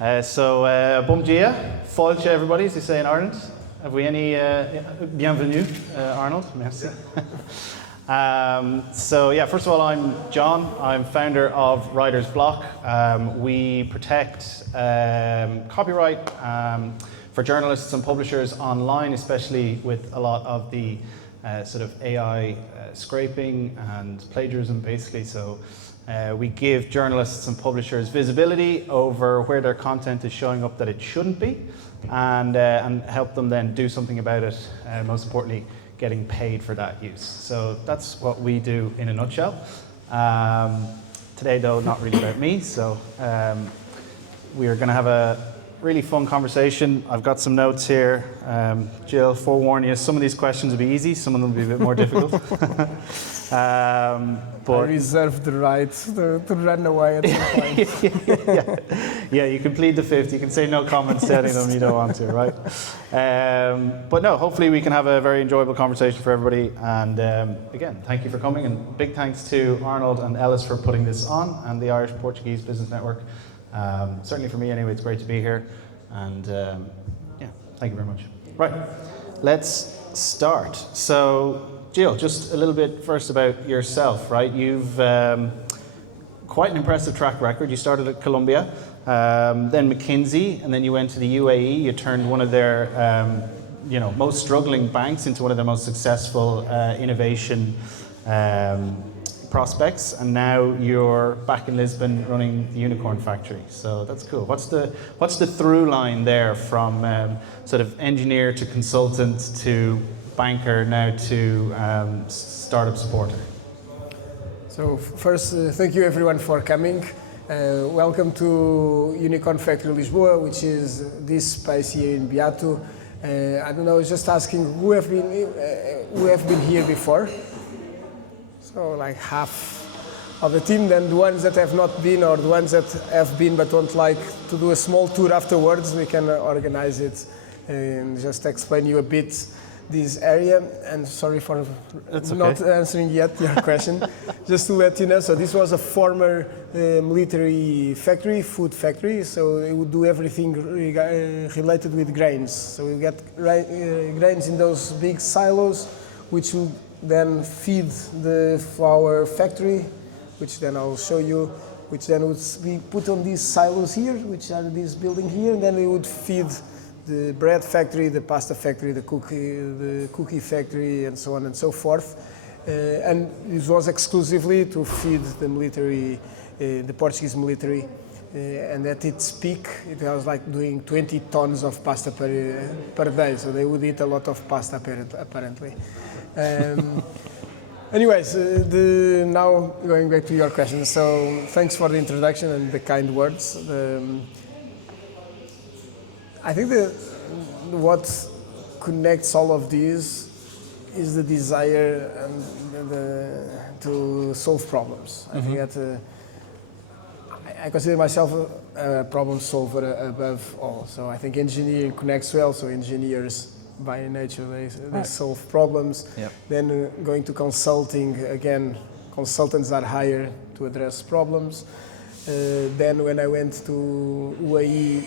Bom dia, Fáilte everybody, as they say in Ireland. Have we any bienvenue, Arnold? Merci. First of all, I'm John. I'm founder of Writers Bloc. We protect copyright for journalists and publishers online, especially with a lot of the sort of AI scraping and plagiarism, basically. We give journalists and publishers visibility over where their content is showing up that it shouldn't be, and help them then do something about it, most importantly, getting paid for that use. So that's what we do in a nutshell. Today, though, not really about me, so we are going to have a really fun conversation. I've got some notes here. Gil, forewarn you, some of these questions will be easy, some of them will be a bit more difficult. I reserve the right to run away at some point. Yeah, you can plead the fifth. You can say no comments to any of them you don't want to, right? But no, hopefully we can have a very enjoyable conversation for everybody. And again, thank you for coming. And big thanks to Arnold and Ellis for putting this on, and the Irish Portugal Business Network. Certainly for me anyway, it's great to be here. And thank you very much. Right, let's start. So, Gil, just a little bit first about yourself, right? You've quite an impressive track record. You started at Columbia, then McKinsey, and then you went to the UAE. You turned one of their most struggling banks into one of their most successful innovation prospects, and now you're back in Lisbon running the Unicorn Factory. So that's cool. What's the through line there from sort of engineer to consultant to banker now to startup supporter? So first, thank you everyone for coming. Welcome to Unicorn Factory Lisboa, which is this space here in Beato. I don't know, just asking who have been here before. So like half of the team, then the ones that have not been, or the ones that have been but don't like to do a small tour afterwards, we can organize it and just explain you a bit this area. And sorry for not answering yet your question. Just to let you know, so this was a former military factory, food factory, so it would do everything related with grains. So we get grains in those big silos, which would then feed the flour factory, which then I'll show you, which then would be put on these silos here, which are this building here, and then we would feed the bread factory, the pasta factory, the cookie factory, and so on and so forth. And this was exclusively to feed the military, the Portuguese military. And at its peak, it was like doing 20 tons of pasta per day, so they would eat a lot of pasta apparently. Anyways, now going back to your question. So thanks for the introduction and the kind words. I think what connects all of these is the desire to solve problems. Mm-hmm. I think that I consider myself a problem solver above all. So I think engineering connects well. So engineers by nature, they solve problems. Yep. Then going to consulting, again, consultants are hired to address problems. Then when I went to UAE,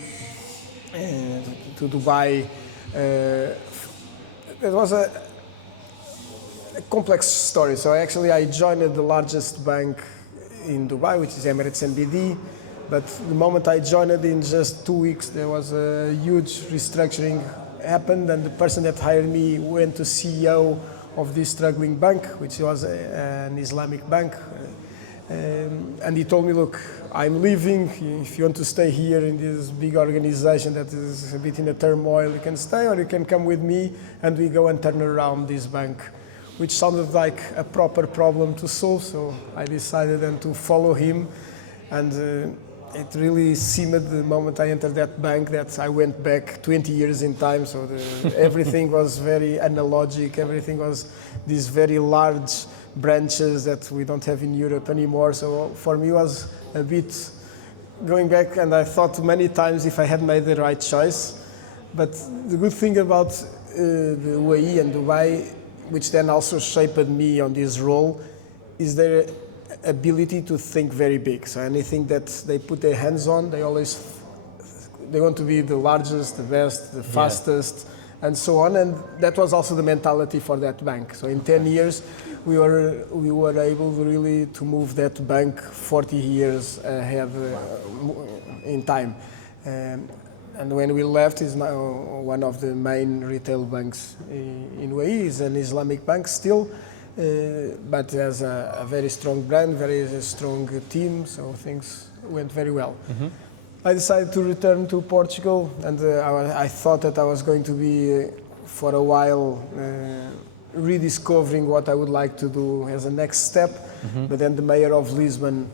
to Dubai, it was a complex story. So I joined the largest bank in Dubai, which is Emirates NBD. But the moment I joined it, in just 2 weeks, there was a huge restructuring happened, and the person that hired me went to CEO of this struggling bank, which was an Islamic bank. And he told me, look, I'm leaving. If you want to stay here in this big organization that is a bit in a turmoil, you can stay, or you can come with me and we go and turn around this bank, which sounded like a proper problem to solve. So I decided then to follow him, and it really seemed the moment I entered that bank that I went back 20 years in time. So everything was very analogic. Everything was these very large branches that we don't have in Europe anymore. So for me it was a bit going back, and I thought many times if I had made the right choice. But the good thing about the UAE and Dubai, which then also shaped me on this role, is their ability to think very big. So anything that they put their hands on, they always they want to be the largest, the best, the fastest, and so on. And that was also the mentality for that bank. So in 10 years, we were able really to move that bank 40 years ahead in time. And when we left, is now one of the main retail banks in UAE. Is an Islamic bank still, but has a very strong brand, very strong team, so things went very well. Mm-hmm. I decided to return to Portugal, and I thought that I was going to be, for a while, rediscovering what I would like to do as a next step. Mm-hmm. But then the mayor of Lisbon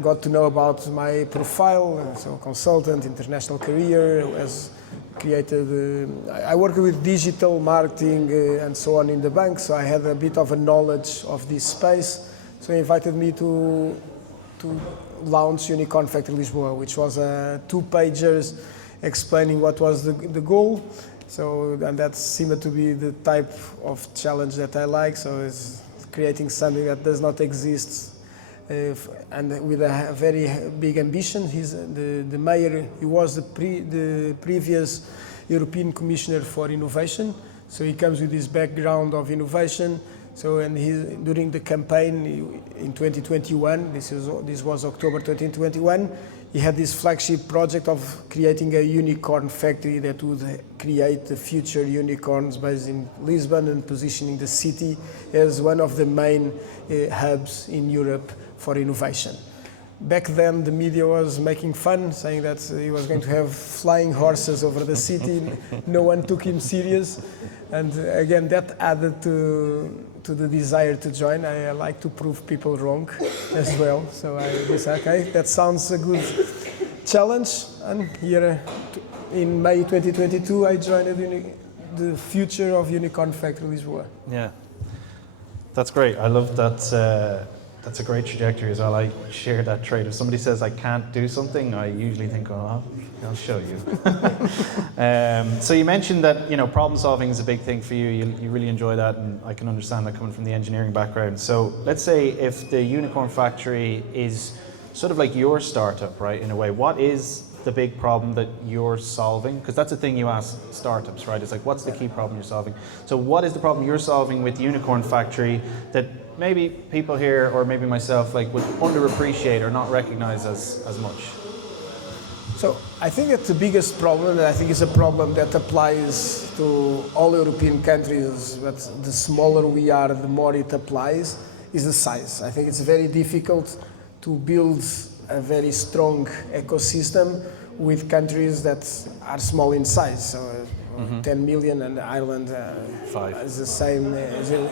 got to know about my profile, so consultant, international career, has created, I work with digital marketing and so on in the bank, so I had a bit of a knowledge of this space. So he invited me to launch Unicorn Factory Lisboa, which was 2 pages explaining what was the goal. So, and that seemed to be the type of challenge that I like, so it's creating something that does not exist. And with a very big ambition. The mayor. He was the previous European Commissioner for Innovation, so he comes with this background of innovation. So, and during the campaign in 2021, this was October 2021, he had this flagship project of creating a unicorn factory that would create the future unicorns based in Lisbon and positioning the city as one of the main hubs in Europe for innovation. Back then, the media was making fun, saying that he was going to have flying horses over the city. No one took him serious, and again, that added to the desire to join. I like to prove people wrong as well, so I decided, okay, that sounds a good challenge. And here, in May 2022, I joined the future of Unicorn Factory Lisboa. Yeah, that's great. I love that. That's a great trajectory as well. I share that trait. If somebody says I can't do something, I usually think, oh, I'll show you. So you mentioned that problem solving is a big thing for you. You really enjoy that, and I can understand that coming from the engineering background. So let's say if the Unicorn Factory is sort of like your startup, right, in a way, what is the big problem that you're solving? Because that's the thing you ask startups, right? It's like, what's the key problem you're solving? So what is the problem you're solving with Unicorn Factory that maybe people here, or maybe myself, like would underappreciate or not recognize as much? So I think that the biggest problem, and I think it's a problem that applies to all European countries, but the smaller we are, the more it applies, is the size. I think it's very difficult to build a very strong ecosystem with countries that are small in size. So 10 million, and Ireland 5 is the same,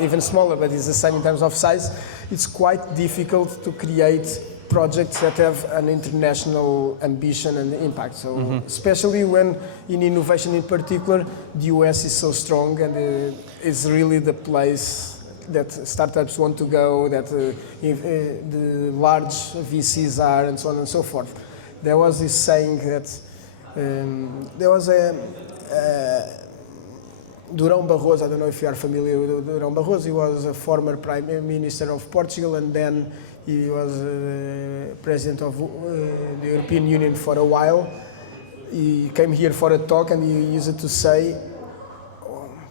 even smaller, but it's the same in terms of size. It's quite difficult to create projects that have an international ambition and impact. So especially when in innovation in particular, the US is so strong, and it's really the place that startups want to go, that the large VCs are, and so on and so forth. There was this saying that there was Durão Barroso, I don't know if you are familiar with Durão Barroso. He was a former Prime Minister of Portugal, and then he was President of the European Union for a while. He came here for a talk, and he used to say,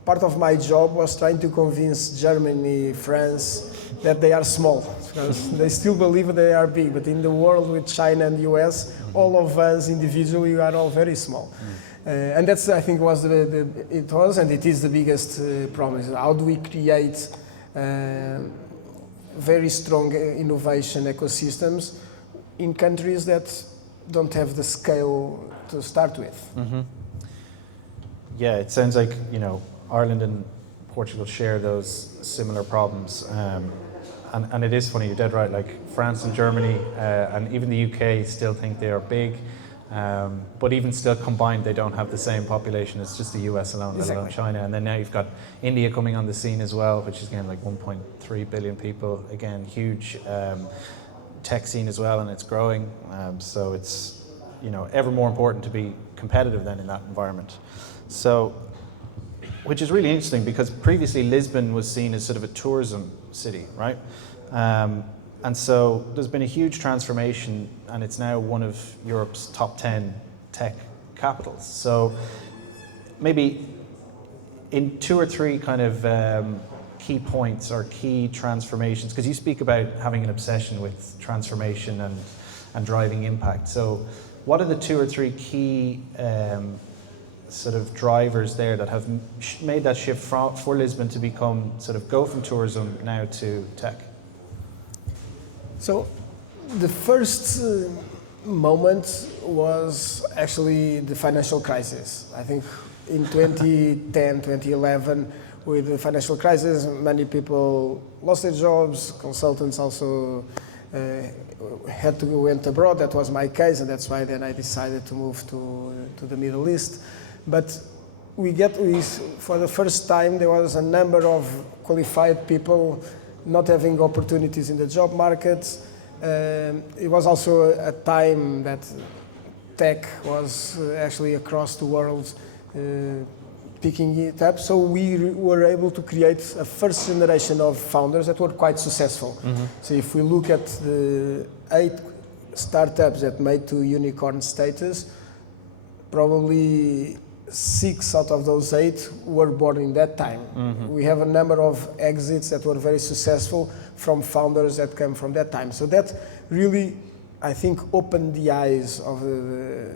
part of my job was trying to convince Germany, France, that they are small, because they still believe they are big, but in the world with China and the US, all of us individually are all very small. And that's, I think, was it was and it is the biggest problem. How do we create very strong innovation ecosystems in countries that don't have the scale to start with? Mm-hmm. Yeah, it sounds like, Ireland and Portugal share those similar problems. And it is funny, you're dead right, like France and Germany and even the UK still think they are big. But even still combined, they don't have the same population as just the US alone, let alone China. And then now you've got India coming on the scene as well, which is again like 1.3 billion people. Again, huge tech scene as well, and it's growing. So it's ever more important to be competitive then in that environment. So, which is really interesting because previously Lisbon was seen as sort of a tourism city, right? And so there's been a huge transformation, and it's now one of Europe's top 10 tech capitals. So maybe in 2 or 3 kind of key points or key transformations, because you speak about having an obsession with transformation and driving impact. So what are the 2 or 3 key sort of drivers there that have made that shift for Lisbon to become sort of go from tourism now to tech? So the first moment was actually the financial crisis. I think in 2010, 2011, with the financial crisis, many people lost their jobs, consultants also had to went abroad. That was my case, and that's why then I decided to move to the Middle East. But for the first time, there was a number of qualified people not having opportunities in the job market. It was also a time that tech was actually across the world picking it up. So we were able to create a first generation of founders that were quite successful. Mm-hmm. So if we look at the 8 startups that made to unicorn status, probably 6 out of those 8 were born in that time. Mm-hmm. We have a number of exits that were very successful from founders that came from that time. So that really, I think, opened the eyes of the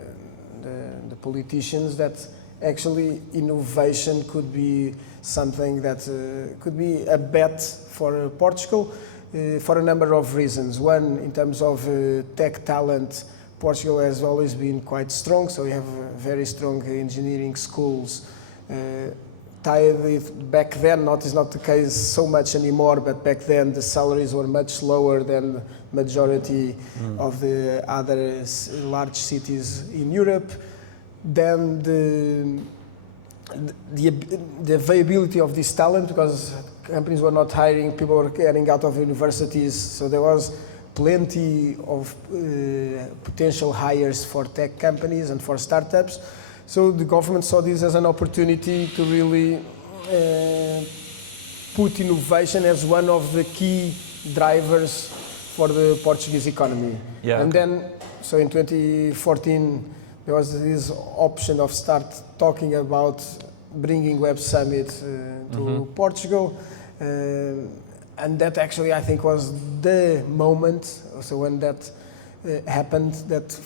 politicians that actually innovation could be something that could be a bet for Portugal for a number of reasons. One, in terms of tech talent, Portugal has always been quite strong, so we have very strong engineering schools. Tied with back then, is not the case so much anymore, but back then the salaries were much lower than majority of the other large cities in Europe. Then the availability of this talent, because companies were not hiring, people were getting out of universities, so there was plenty of potential hires for tech companies and for startups. So the government saw this as an opportunity to really put innovation as one of the key drivers for the Portuguese economy. Yeah, and then, so in 2014, there was this option of start talking about bringing Web Summit to Portugal. And that actually, I think, was the moment, so when that happened, that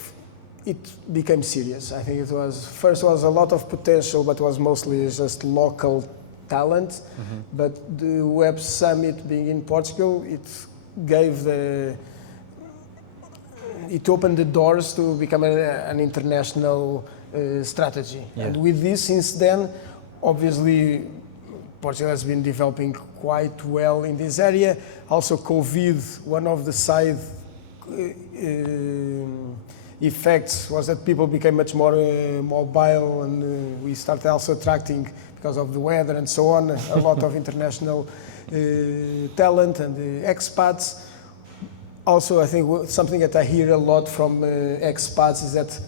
it became serious. I think it was, first was a lot of potential, but was mostly just local talent. Mm-hmm. But the Web Summit being in Portugal, it gave it opened the doors to become an international strategy. Yeah. And with this, since then, obviously, Portugal has been developing quite well in this area. Also, COVID, one of the side effects was that people became much more mobile, and we started also attracting, because of the weather and so on, a lot of international talent and expats. Also, I think something that I hear a lot from expats is that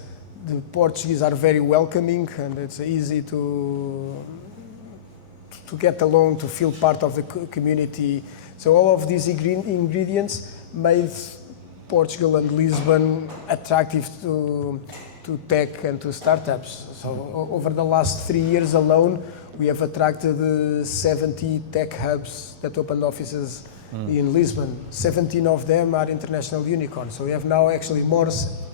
the Portuguese are very welcoming, and it's easy to get along, to feel part of the community. So all of these ingredients made Portugal and Lisbon attractive to tech and to startups. So over the last 3 years alone, we have attracted 70 tech hubs that opened offices in Lisbon. 17 of them are international unicorns. So we have now actually more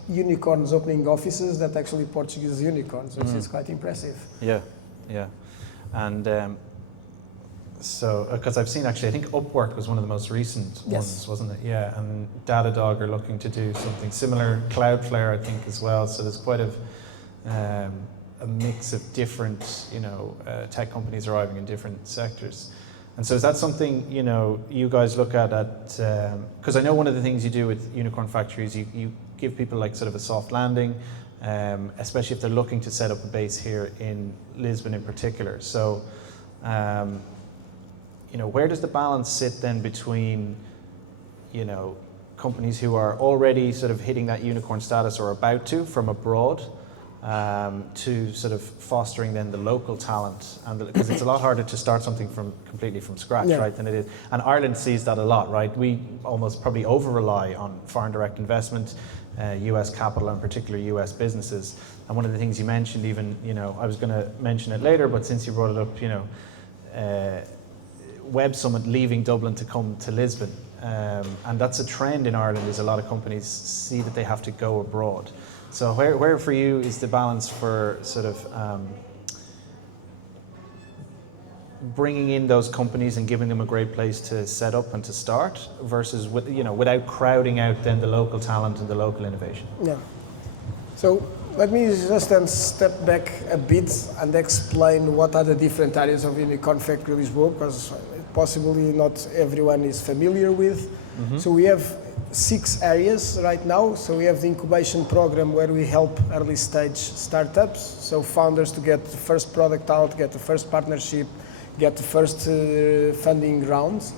unicorns opening offices than actually Portuguese unicorns, which is quite impressive. Yeah, yeah. And so, because I've seen actually, I think Upwork was one of the most recent ones, wasn't it? Yeah, and Datadog are looking to do something similar. Cloudflare, I think, as well. So there's quite a mix of different, tech companies arriving in different sectors. And so is that something, you guys look at because I know one of the things you do with Unicorn Factory is you give people like sort of a soft landing, especially if they're looking to set up a base here in Lisbon in particular. So, where does the balance sit then between, companies who are already sort of hitting that unicorn status or about to from abroad, to sort of fostering then the local talent, and because it's a lot harder to start something completely from scratch, right, than it is. And Ireland sees that a lot, right? We almost probably over-rely on foreign direct investment, US capital, and particularly US businesses. And one of the things you mentioned, even, I was going to mention it later, but since you brought it up, Web Summit leaving Dublin to come to Lisbon. And that's a trend in Ireland, is a lot of companies see that they have to go abroad. So where for you is the balance for sort of bringing in those companies and giving them a great place to set up and to start versus without crowding out then the local talent and the local innovation? Yeah. So let me just then step back a bit and explain what are the different areas of Unicorn Factory Lisboa, because possibly not everyone is familiar with. Mm-hmm. So we have 6 areas right now. So we have the incubation program where we help early stage startups, so founders to get the first product out, get the first partnership, get the first funding rounds.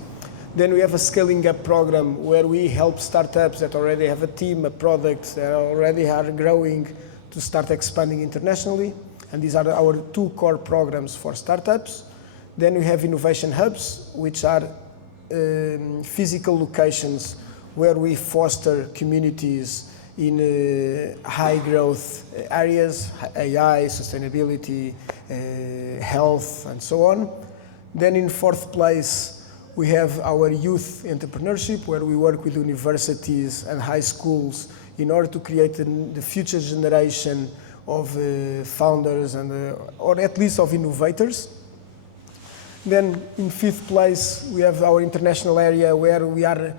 Then we have a scaling up program where we help startups that already have a team, a product, that already are growing, to start expanding internationally. And these are our 2 core programs for startups. Then we have innovation hubs, which are physical locations where we foster communities in high growth areas, AI, sustainability, health, and so on. Then in 4th place, we have our youth entrepreneurship, where we work with universities and high schools in order to create the future generation of founders and or at least of innovators. Then in 5th place, we have our international area where we are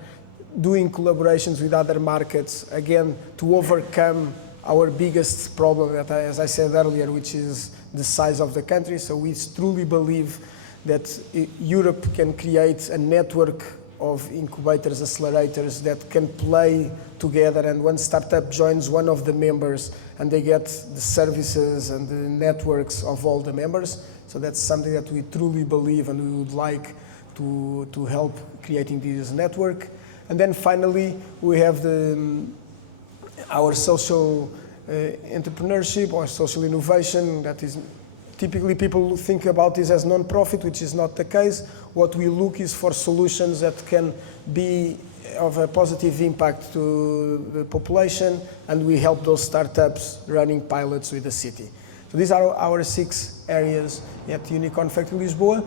doing collaborations with other markets, again, to overcome our biggest problem, that, as I said earlier, which is the size of the country. So we truly believe that Europe can create a network of incubators, accelerators that can play together, and one startup joins one of the members and they get the services and the networks of all the members. So that's something that we truly believe, and we would like to help creating this network. And then finally, we have our social entrepreneurship or social innovation. That is, typically people think about this as non-profit, which is not the case. What we look is for solutions that can be of a positive impact to the population, and we help those startups running pilots with the city. So these are our 6 areas at Unicorn Factory Lisboa.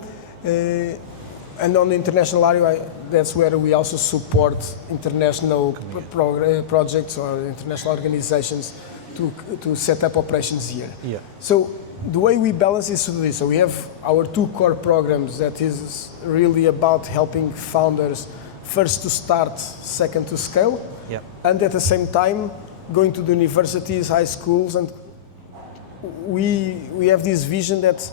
And on the international area, that's where we also support international projects or international organizations to set up operations here. Yeah. So the way we balance is through this. So we have our 2 core programs that is really about helping founders, first to start, second to scale, and at the same time going to the universities, high schools, and we have this vision that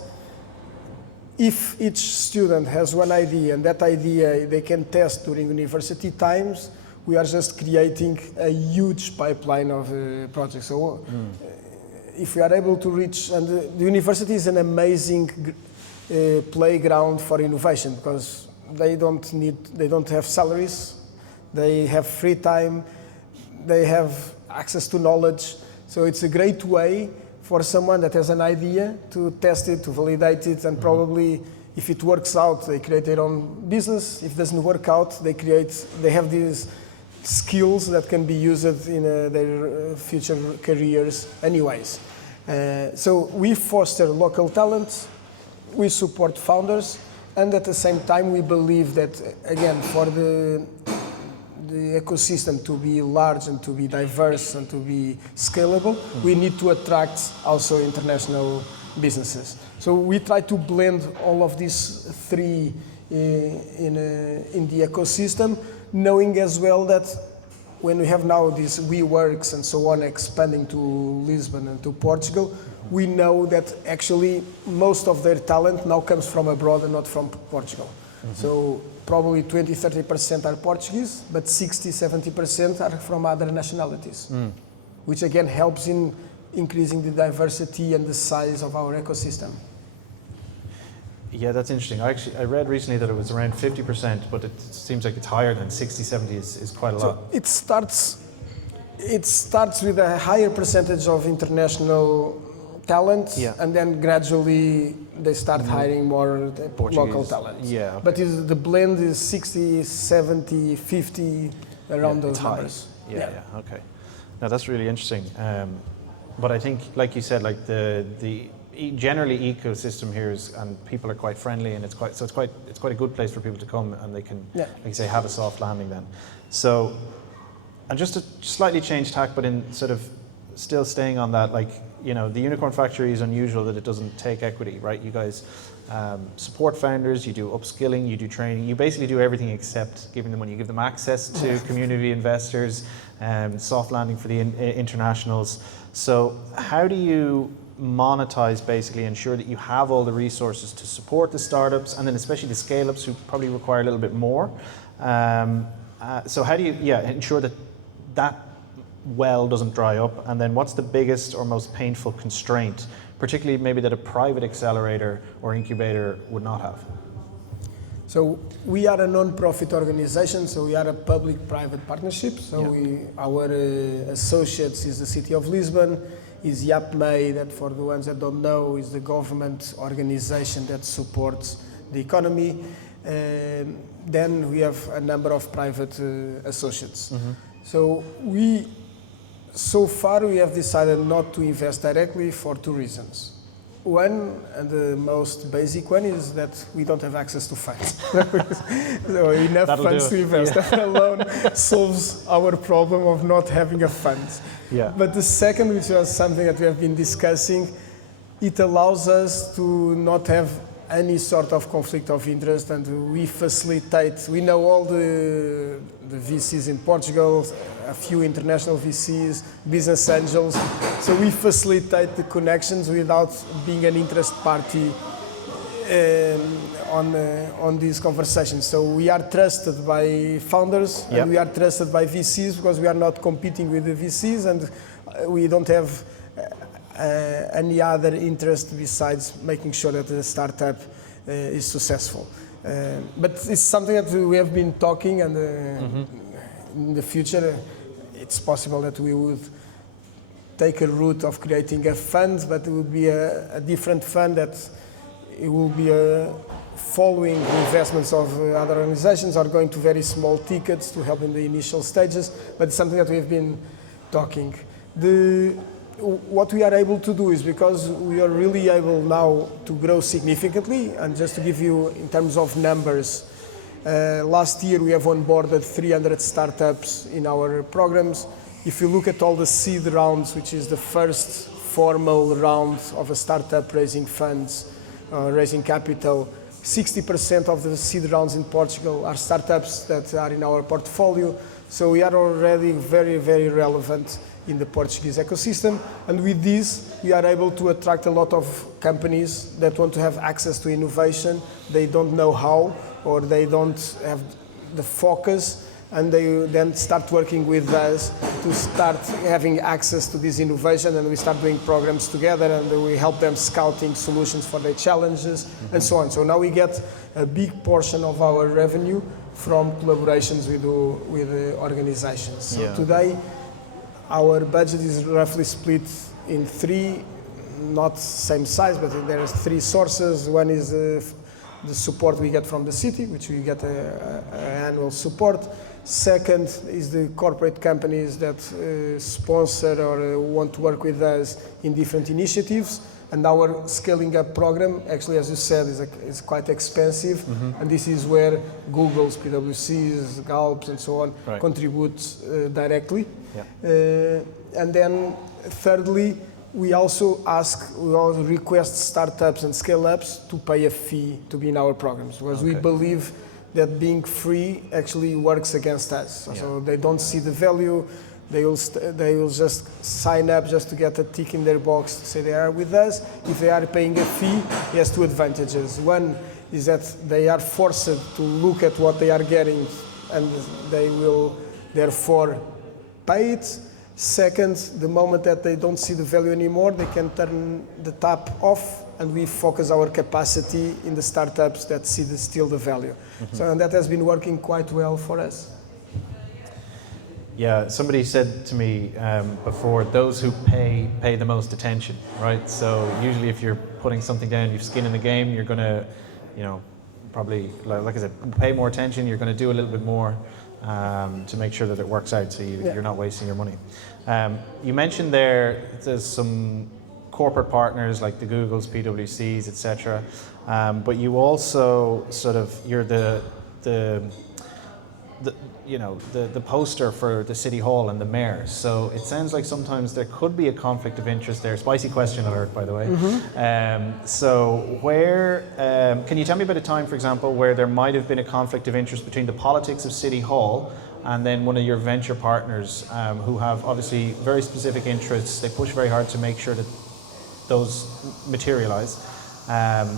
if each student has one idea and that idea they can test during university times, we are just creating a huge pipeline of projects. So if we are able to reach, and the university is an amazing playground for innovation, because they don't have salaries, they have free time, they have access to knowledge. So it's a great way for someone that has an idea to test it, to validate it, and probably if it works out, they create their own business. If it doesn't work out, they have these skills that can be used in their future careers anyways. So we foster local talent, we support founders, and at the same time we believe that, again, for the ecosystem to be large and to be diverse and to be scalable, we need to attract also international businesses. So we try to blend all of these 3 in the ecosystem, knowing as well that when we have now these WeWorks and so on expanding to Lisbon and to Portugal, we know that actually most of their talent now comes from abroad and not from Portugal. So probably 20-30% are Portuguese, but 60-70% are from other nationalities, which again helps in increasing the diversity and the size of our ecosystem. Yeah, that's interesting. I read recently that it was around 50%, but it seems like it's higher than 60-70 is quite a lot. It starts with a higher percentage of international talent, Yeah. and then gradually they start hiring more local talent. Yeah, okay. But the blend is 60, 70, 50, around those it's high. numbers. Yeah, okay. Now that's really interesting. But I think, like you said, like the generally ecosystem here is, and people are quite friendly, and it's quite a good place for people to come, and they can, like you say, have a soft landing then. So, and just to slightly change tack, but in sort of still staying on that, like, you know, the Unicorn Factory is unusual that it doesn't take equity, right? You guys support founders, you do upskilling, you do training, you basically do everything except giving them money. You give them access to community investors, soft landing for the internationals. So how do you monetize, basically ensure that you have all the resources to support the startups, and then especially the scale-ups who probably require a little bit more? So how do you ensure that well doesn't dry up, and then what's the biggest or most painful constraint, particularly maybe that a private accelerator or incubator would not have? So we are a non-profit organization, so we are a public-private partnership. So our associates is the City of Lisbon, is IAPMEI, that for the ones that don't know is the government organization that supports the economy. Then we have a number of private associates. So far we have decided not to invest directly for two reasons. One, and the most basic one, is that we don't have access to funds. So enough funds to invest. That alone solves our problem of not having a fund. Yeah. But the second, which was something that we have been discussing, it allows us to not have any sort of conflict of interest, and we facilitate. We know all the VCs in Portugal, a few international VCs, business angels. So we facilitate the connections without being an interest party on these conversations. So we are trusted by founders, and we are trusted by VCs because we are not competing with the VCs, and we don't have any other interest besides making sure that the startup is successful. But it's something that we have been talking, and in the future it's possible that we would take a route of creating a fund, but it would be a different fund that it will be following investments of other organizations, or going to very small tickets to help in the initial stages. But it's something that we have been talking. What we are able to do is, because we are really able now to grow significantly, and just to give you in terms of numbers, last year we have onboarded 300 startups in our programs. If you look at all the seed rounds, which is the first formal round of a startup raising funds, raising capital, 60% of the seed rounds in Portugal are startups that are in our portfolio. So we are already very, very relevant in the Portuguese ecosystem. And with this, we are able to attract a lot of companies that want to have access to innovation. They don't know how, or they don't have the focus, and they then start working with us to start having access to this innovation, and we start doing programs together, and we help them scouting solutions for their challenges, and so on. So now we get a big portion of our revenue from collaborations we do with organizations. So today, our budget is roughly split in three, not same size, but there are three sources. One is the support we get from the city, which we get annual support. Second is the corporate companies that sponsor or want to work with us in different initiatives. And our scaling up program, actually, as you said, is quite expensive. And this is where Google's, PwC's, Galp's, and so on contribute directly. And then thirdly, we also request startups and scale-ups to pay a fee to be in our programs, because we believe that being free actually works against us. So they don't see the value. They will just sign up just to get a tick in their box to say they are with us. If they are paying a fee, it has two advantages. One is that they are forced to look at what they are getting, and they will therefore pay it. Second, the moment that they don't see the value anymore, they can turn the tap off, and we focus our capacity in the startups that see still the value. So, and that has been working quite well for us. Yeah, somebody said to me before, those who pay the most attention, right? So usually if you're putting something down, you've skin in the game, you're going to, probably, like I said, pay more attention, you're going to do a little bit more to make sure that it works out so you're not wasting your money. You mentioned there's some corporate partners like the Googles, PwCs, etc. But you also you're the poster for the city hall and the mayor. So it sounds like sometimes there could be a conflict of interest there. Spicy question alert, by the way. So where can you tell me about a time, for example, where there might have been a conflict of interest between the politics of City Hall and then one of your venture partners who have obviously very specific interests? They push very hard to make sure that those materialize.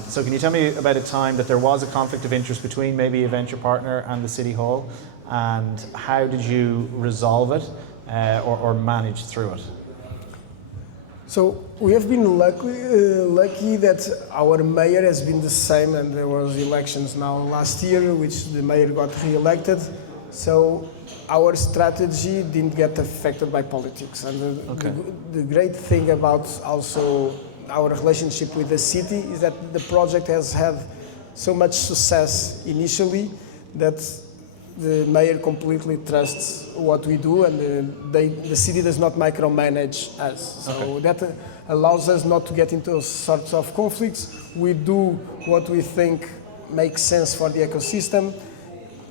So can you tell me about a time that there was a conflict of interest between maybe a venture partner and the City Hall, and how did you resolve it or manage through it? So we have been lucky that our mayor has been the same, and there was elections now last year, which the mayor got re-elected. So our strategy didn't get affected by politics. And the great thing about also our relationship with the city is that the project has had so much success initially that the mayor completely trusts what we do, and the city does not micromanage us. So that allows us not to get into those sorts of conflicts. We do what we think makes sense for the ecosystem,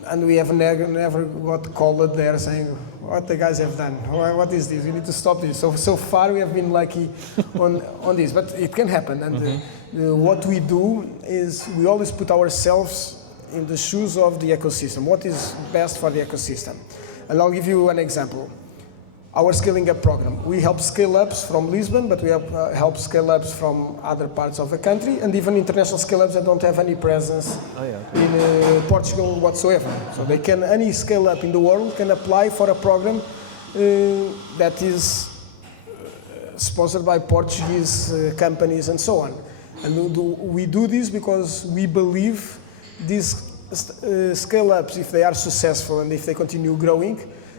and we have never got called there saying, what the guys have done, what is this, we need to stop this. So far we have been lucky on this, but it can happen. And what we do is we always put ourselves in the shoes of the ecosystem. What is best for the ecosystem? And I'll give you an example. Our scaling up program. We help scale-ups from Lisbon, but we help scale-ups from other parts of the country, and even international scale-ups that don't have any presence in Portugal whatsoever. So any scale-up in the world can apply for a program that is sponsored by Portuguese companies and so on. And we do this because we believe these scale-ups, if they are successful and if they continue growing,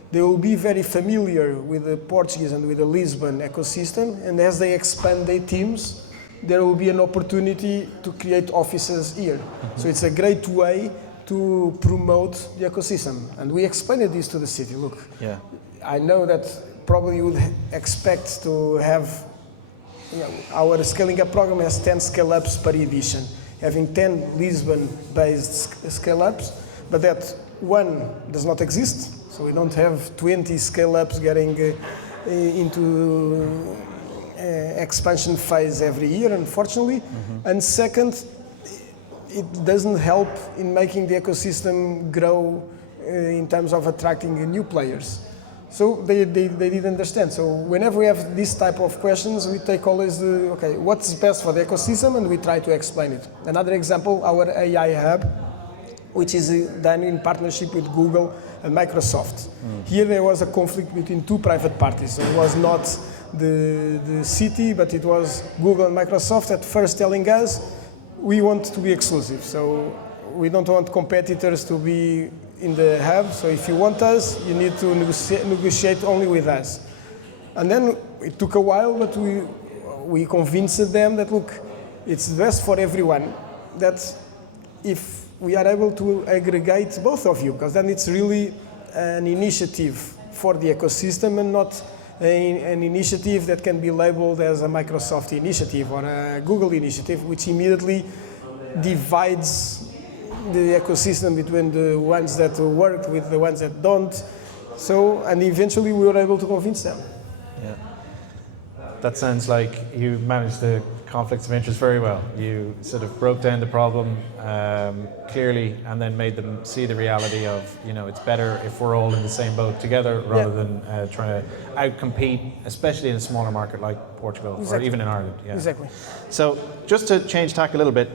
they will be very familiar with the Portuguese and with the Lisbon ecosystem, and as they expand their teams, there will be an opportunity to create offices here. So it's a great way to promote the ecosystem. And we explained this to the city. Look, I know that probably you would expect to have, our scaling up program has 10 scale-ups per edition, having 10 Lisbon-based scale-ups, but that one does not exist. So we don't have 20 scale-ups getting into expansion phase every year, unfortunately. And second, it doesn't help in making the ecosystem grow in terms of attracting new players. So they didn't understand. So whenever we have this type of questions, we take always what's best for the ecosystem, and we try to explain it. Another example, our AI hub, which is done in partnership with Google and Microsoft. Here there was a conflict between two private parties. So it was not the city, but it was Google and Microsoft at first telling us, we want to be exclusive. So we don't want competitors to be in the hub. So if you want us, you need to negotiate only with us. And then it took a while, but we convinced them that, look, it's best for everyone that if we are able to aggregate both of you, because then it's really an initiative for the ecosystem and not an initiative that can be labeled as a Microsoft initiative or a Google initiative, which immediately divides the ecosystem between the ones that work with the ones that don't. So, and eventually we were able to convince them. Yeah. That sounds like you managed the conflicts of interest very well. You sort of broke down the problem clearly and then made them see the reality of, it's better if we're all in the same boat together rather than trying to outcompete, especially in a smaller market like Portugal or even in Ireland. Yeah. Exactly. So just to change tack a little bit,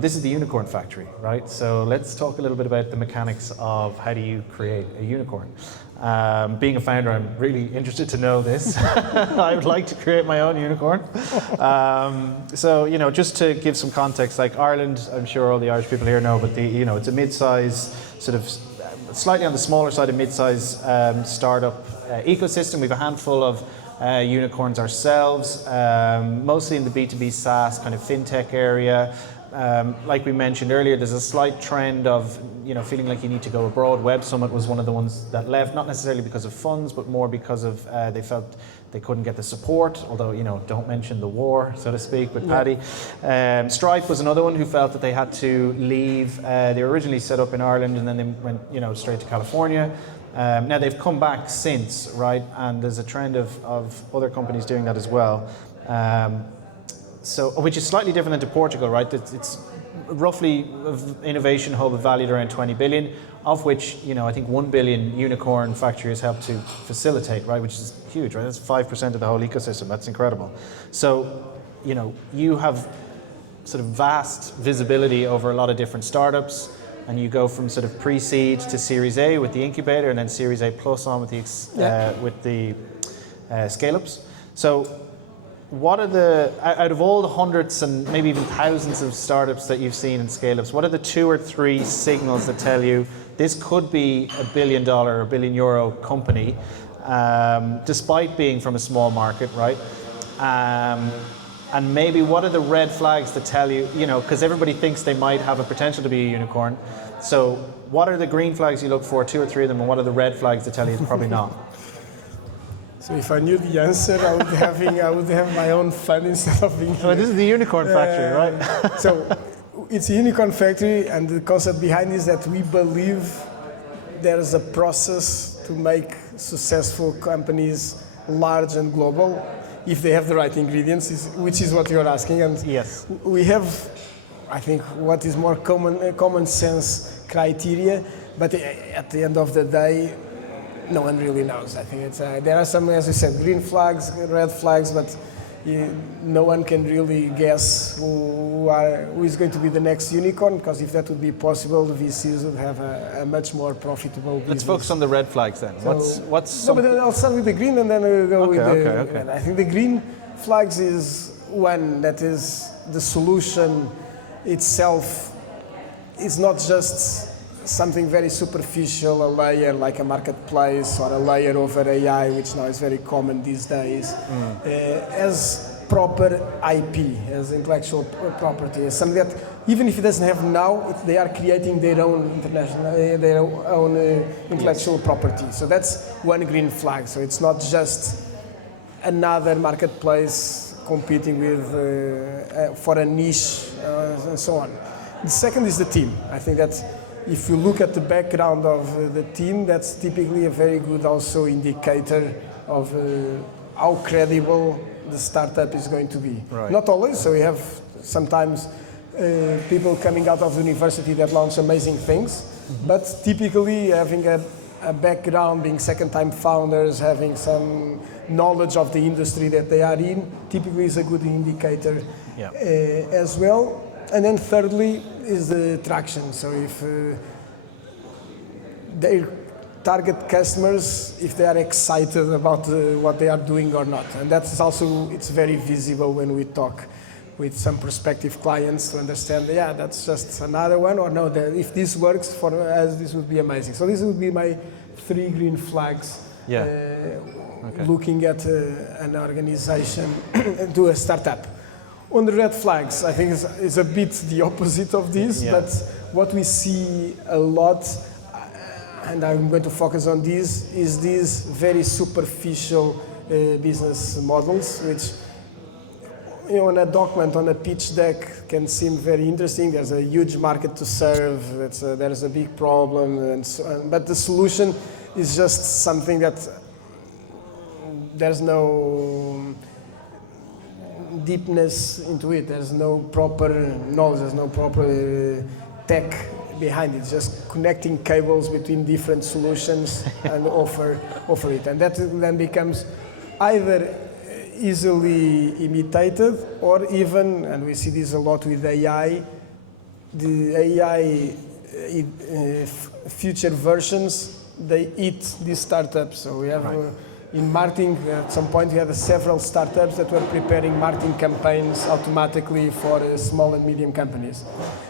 this is the Unicorn Factory, right? So let's talk a little bit about the mechanics of how do you create a unicorn. Being a founder, I'm really interested to know this. I would like to create my own unicorn. So, just to give some context, like Ireland, I'm sure all the Irish people here know, but it's a mid-size sort of slightly on the smaller side of mid-size startup ecosystem. We have a handful of unicorns ourselves, mostly in the B2B SaaS kind of fintech area. Like we mentioned earlier, there's a slight trend of feeling like you need to go abroad. Web Summit was one of the ones that left, not necessarily because of funds, but more because of they felt they couldn't get the support. Although don't mention the war, so to speak, with Paddy. Stripe was another one who felt that they had to leave. They were originally set up in Ireland, and then they went straight to California. Now they've come back since, right? And there's a trend of other companies doing that as well. So, which is slightly different than to Portugal, right? It's roughly innovation hub valued around 20 billion, of which I think 1 billion Unicorn Factory has helped to facilitate, right? Which is huge, right? That's 5% of the whole ecosystem. That's incredible. So, you have sort of vast visibility over a lot of different startups, and you go from sort of pre-seed to Series A with the incubator, and then Series A plus on with the scale-ups. So, what are out of all the hundreds and maybe even thousands of startups that you've seen in scale-ups, what are the 2 or 3 signals that tell you this could be $1 billion or €1 billion company, despite being from a small market, right? And maybe what are the red flags that tell you, because everybody thinks they might have a potential to be a unicorn. So what are the green flags you look for, 2 or 3 of them, and what are the red flags that tell you it's probably not? So if I knew the answer, I would have my own fund instead of being here. Well, this is the Unicorn Factory, right? So it's a Unicorn Factory, and the concept behind is that we believe there's a process to make successful companies large and global if they have the right ingredients, which is what you're asking. And yes, we have, I think, what is more common sense criteria, but at the end of the day, no one really knows. I think there are some, as you said, green flags, red flags, but no one can really guess who is going to be the next unicorn, because if that would be possible, the VCs would have a much more profitable business. Let's focus on the red flags then. So, what's but I'll start with the green, and then we'll go with the... Okay. I think the green flags is one, that is the solution itself is not just something very superficial, a layer like a marketplace or a layer over AI, which now is very common these days, as proper IP, as intellectual property, as something that even if it doesn't have now, they are creating their own intellectual property. So that's one green flag. So it's not just another marketplace competing with for a niche and so on. The second is the team. I think that if you look at the background of the team, that's typically a very good also indicator of how credible the startup is going to be. Right. Not always, so we have sometimes people coming out of the university that launch amazing things, but typically having a background, being second-time founders, having some knowledge of the industry that they are in, typically is a good indicator as well. And then thirdly is the traction. So if their target customers, if they are excited about what they are doing or not. And that's also, it's very visible when we talk with some prospective clients to understand, that's just another one, or no, if this works for us, this would be amazing. So this would be my 3 green flags looking at an organization to a startup. On the red flags, I think it's a bit the opposite of this, but what we see a lot, and I'm going to focus on this, is these very superficial business models, which on a document, on a pitch deck can seem very interesting. There's a huge market to serve, there's a big problem, and so on. But the solution is just something that there's no deepness into it. There's no proper knowledge, there's no proper tech behind it. It's just connecting cables between different solutions and offer it. And that then becomes either easily imitated or even, and we see this a lot with AI, the AI future versions, they eat these startups. So we have in marketing, at some point we had several startups that were preparing marketing campaigns automatically for small and medium companies.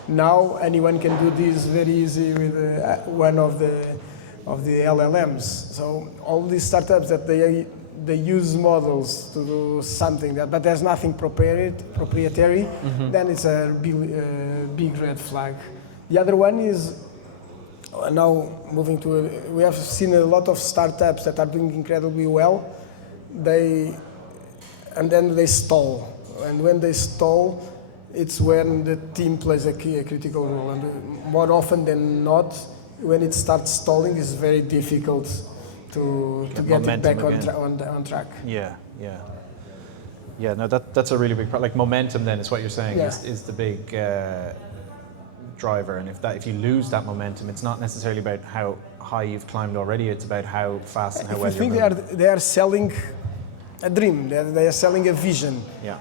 Now anyone can do this very easy with one of the LLMs. So all these startups that they use models to do something, but there's nothing proprietary, then it's a big red flag. The other one is, now moving to, we have seen a lot of startups that are doing incredibly well, and then they stall. And when they stall, it's when the team plays a critical role. And more often than not, when it starts stalling, it's very difficult to get it back on track. Yeah. No, that's a really big problem. Like momentum, then, is what you're saying, is the big driver. And if you lose that momentum, it's not necessarily about how high you've climbed already. It's about how fast and how well you're moving. I think they are selling a dream. They are selling a vision. Yeah.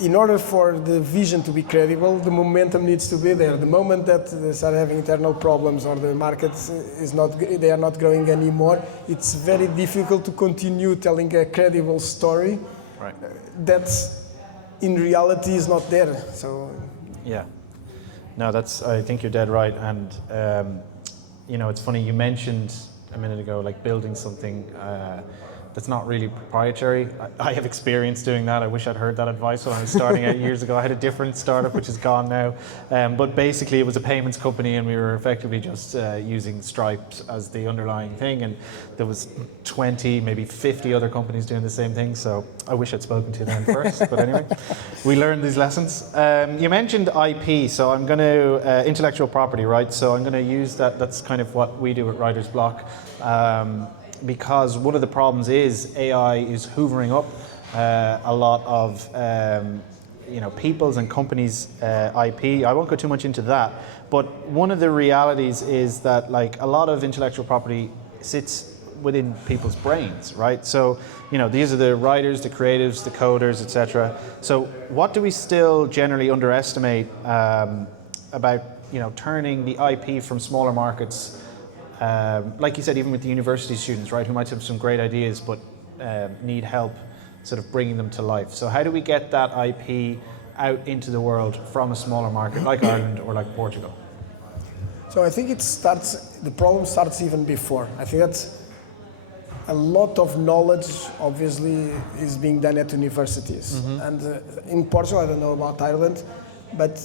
In order for the vision to be credible, the momentum needs to be there. The moment that they start having internal problems or the market they are not growing anymore, it's very difficult to continue telling a credible story. Right. That in reality is not there. So. Yeah. No, I think you're dead right. And it's funny, you mentioned a minute ago, like building something that's not really proprietary. I have experience doing that. I wish I'd heard that advice when I was starting out years ago. I had a different startup, which is gone now. But basically it was a payments company, and we were effectively just using Stripe as the underlying thing. And there was 20, maybe 50 other companies doing the same thing. So I wish I'd spoken to them first. But anyway, we learned these lessons. You mentioned IP, so I'm going to, intellectual property, right? So I'm going to use that. That's kind of what we do at Writers Bloc. Because one of the problems is AI is hoovering up a lot of people's and companies' IP. I won't go too much into that, but one of the realities is that like a lot of intellectual property sits within people's brains, right? So these are the writers, the creatives, the coders, etc. So what do we still generally underestimate about turning the IP from smaller markets? Like you said, even with the university students, right, who might have some great ideas but need help sort of bringing them to life. So how do we get that IP out into the world from a smaller market like Ireland or like Portugal? So I think the problem starts even before. I think that a lot of knowledge obviously is being done at universities. And in Portugal, I don't know about Ireland, but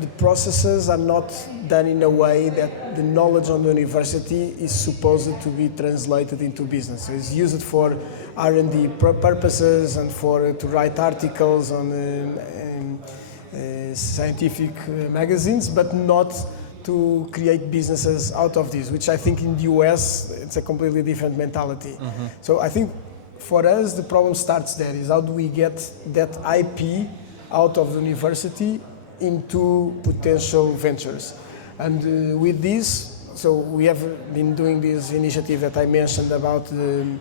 the processes are not done in a way that the knowledge on the university is supposed to be translated into business. So it's used for R&D purposes and to write articles on scientific magazines, but not to create businesses out of this, which I think in the US it's a completely different mentality. So I think for us the problem starts there, is how do we get that IP out of the university into potential ventures. And with this, so we have been doing this initiative that I mentioned about the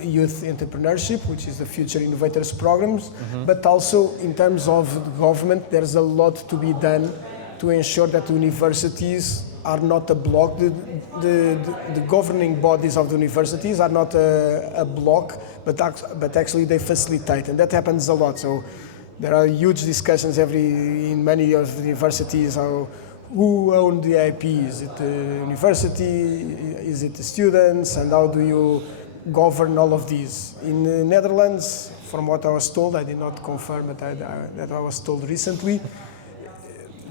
youth entrepreneurship, which is the Future Innovators programs, but also in terms of the government, there's a lot to be done to ensure that universities are not a block. The governing bodies of the universities are not a block, but actually they facilitate, and that happens a lot. So there are huge discussions in many of the universities on who owns the IP. Is it the university? Is it the students? And how do you govern all of these? In the Netherlands, from what I was told, I did not confirm, but that I was told recently,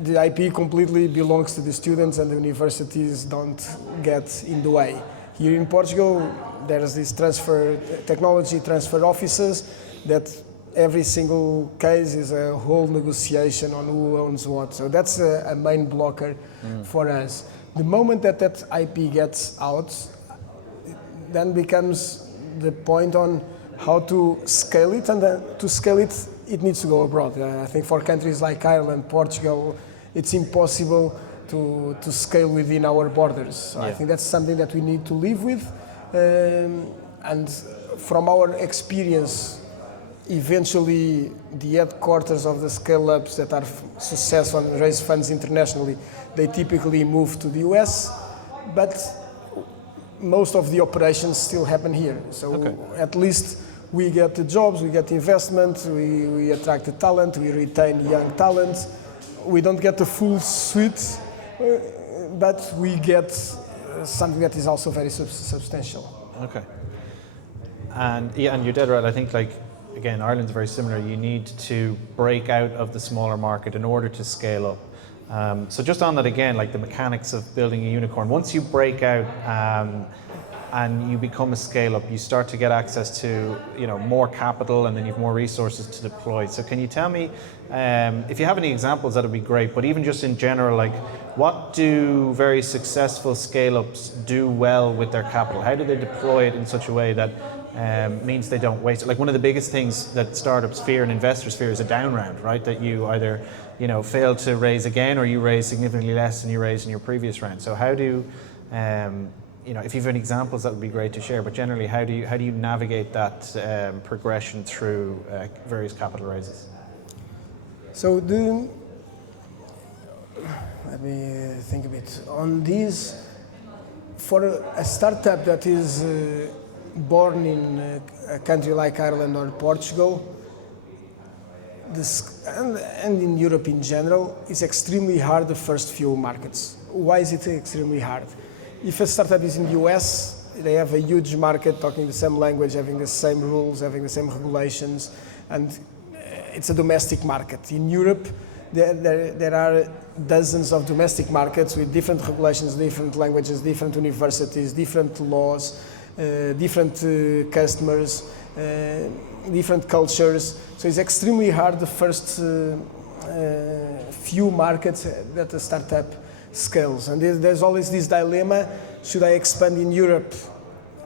the IP completely belongs to the students and the universities don't get in the way. Here in Portugal, there's this technology transfer offices that every single case is a whole negotiation on who owns what. So that's a main blocker for us. The moment that IP gets out, then becomes the point on how to scale it, and to scale it, it needs to go abroad. I think for countries like Ireland, Portugal, it's impossible to scale within our borders. So I think that's something that we need to live with. And from our experience, eventually the headquarters of the scale-ups that are successful and raise funds internationally, they typically move to the US. But most of the operations still happen here. So at least we get the jobs, we get the investment, we attract the talent, we retain young talent. We don't get the full suite, but we get something that is also very substantial. Okay. And yeah, and you're dead right. I think, like, again, Ireland's very similar. You need to break out of the smaller market in order to scale up. So just on that again, like the mechanics of building a unicorn, once you break out and you become a scale up, you start to get access to, you know, more capital, and then you have more resources to deploy. So can you tell me, if you have any examples, that would be great, but even just in general, like, what do very successful scale ups do well with their capital? How do they deploy it in such a way that means they don't waste it? Like, one of the biggest things that startups fear and investors fear is a down round, right? That you either, you know, fail to raise again, or you raise significantly less than you raised in your previous round. So how do, you know, if you have any examples, that would be great to share. But generally, how do you navigate that progression through various capital raises? So let me think a bit on this. For a startup that is born in a country like Ireland or Portugal, and in Europe in general, it's extremely hard the first few markets. Why is it extremely hard? If a startup is in the US, they have a huge market, talking the same language, having the same rules, having the same regulations, and it's a domestic market. In Europe, there are dozens of domestic markets with different regulations, different languages, different universities, different laws, different customers, different cultures. So it's extremely hard the first few markets that a startup scales. And there's always this dilemma: should I expand in Europe?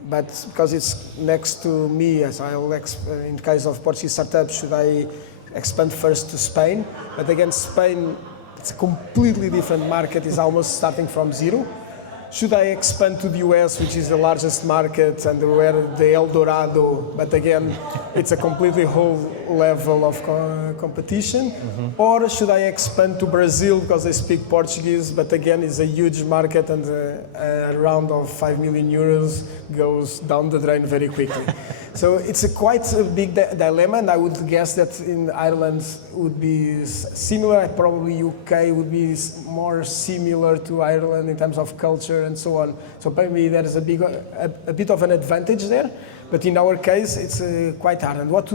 But because it's next to me, as in case of Portuguese startups, should I expand first to Spain? But again, Spain, it's a completely different market. It's almost starting from zero. Should I expand to the US, which is the largest market and where the El Dorado, but again, it's a completely whole level of competition? Mm-hmm. Or should I expand to Brazil because they speak Portuguese, but again, it's a huge market and a round of 5 million euros goes down the drain very quickly. So it's quite a big dilemma, and I would guess that in Ireland would be similar. Probably UK would be more similar to Ireland in terms of culture and so on. So maybe there is a bit of an advantage there, but in our case it's quite hard. And what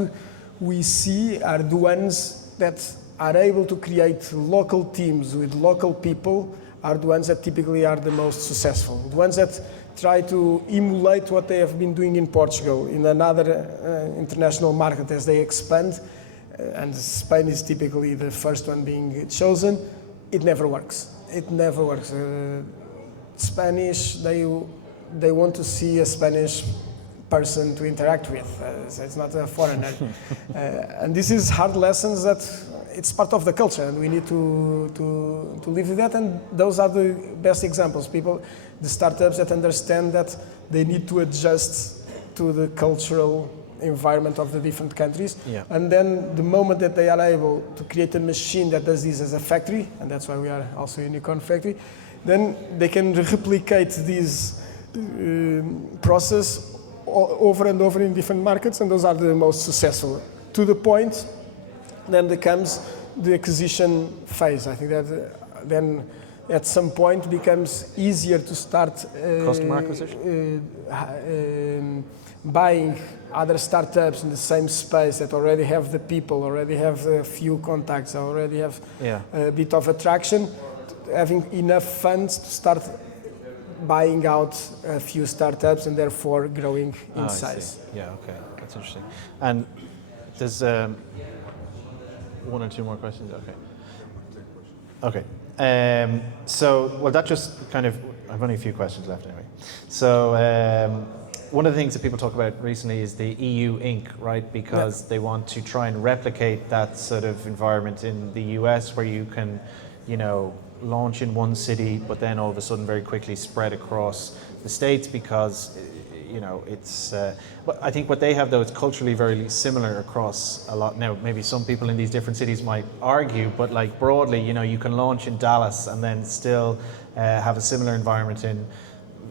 we see are the ones that are able to create local teams with local people are the ones that typically are the most successful. The ones that try to emulate what they have been doing in Portugal, in another international market as they expand, and Spain is typically the first one being chosen. It never works. It never works. Spanish, they want to see a Spanish person to interact with. So it's not a foreigner. And this is hard lessons that it's part of the culture, and we need to live with that. And those are the best examples. The startups that understand that they need to adjust to the cultural environment of the different countries. Yeah. And then the moment that they are able to create a machine that does this as a factory, and that's why we are also a Unicorn Factory, then they can replicate this process over and over in different markets, and those are the most successful. To the point, then comes the acquisition phase. I think that then at some point becomes easier to start customer acquisition, buying other startups in the same space that already have the people, already have a few contacts, already have a bit of attraction, having enough funds to start buying out a few startups and therefore growing in size. Yeah, okay, that's interesting. And there's one or two more questions. Okay. So, well, that just kind of, I've only a few questions left anyway. So, one of the things that people talk about recently is the EU Inc., right? Because they want to try and replicate that sort of environment in the US where you can, launch in one city, but then all of a sudden very quickly spread across the States because, it's, but I think what they have though is culturally very similar across a lot. Now, maybe some people in these different cities might argue, but like broadly, you can launch in Dallas and then still have a similar environment in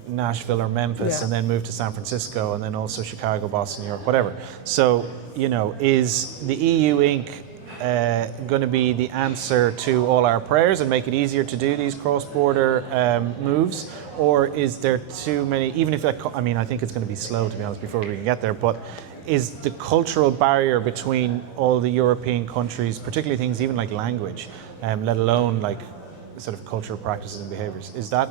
Nashville or Memphis Yeah. and then move to San Francisco and then also Chicago, Boston, New York, whatever. So, you know, is the EU Inc. Going to be the answer to all our prayers and make it easier to do these cross-border moves? Or is there too many, even if that, I mean, I think it's going to be slow, to be honest, before we can get there, but is the cultural barrier between all the European countries, particularly things even like language, let alone like sort of cultural practices and behaviors, is that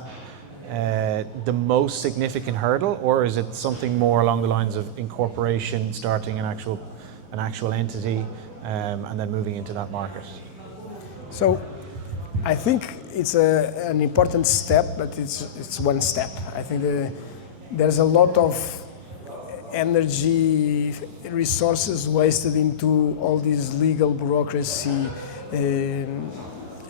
the most significant hurdle, or is it something more along the lines of incorporation, starting an actual entity, and then moving into that market? So I think it's an important step, but it's one step. I think there's a lot of energy, resources wasted into all these legal bureaucracy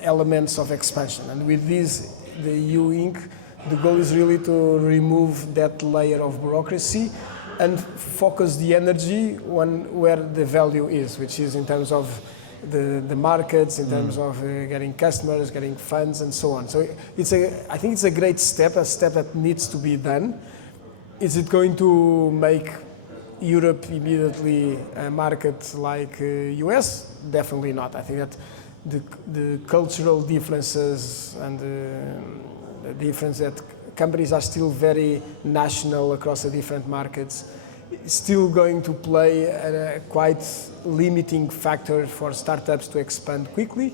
elements of expansion. And with this, the EU Inc., the goal is really to remove that layer of bureaucracy and focus the energy on where the value is, which is in terms of the markets, in terms of getting customers, getting funds, and so on. So I think it's a great step, a step that needs to be done. Is it going to make Europe immediately a market like US? Definitely not. I think that the cultural differences and the difference that companies are still very national across the different markets, still going to play a quite limiting factor for startups to expand quickly.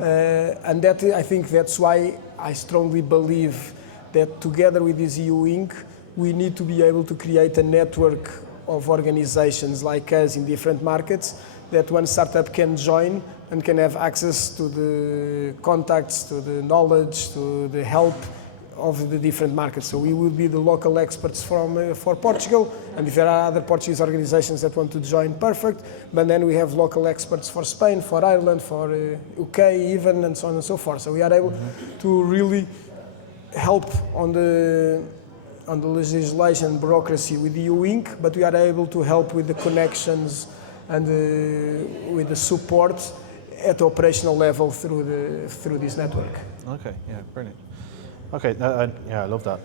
And that, I think that's why I strongly believe that together with this EU Inc., we need to be able to create a network of organizations like us in different markets that one startup can join and can have access to the contacts, to the knowledge, to the help of the different markets. So we will be the local experts for Portugal, and if there are other Portuguese organizations that want to join, perfect. But then we have local experts for Spain, for Ireland, for UK even, and so on and so forth. So we are able to really help on the legislation bureaucracy with the EU Inc., but we are able to help with the connections and with the support at the operational level through this network. Okay, yeah, brilliant. Okay, I love that.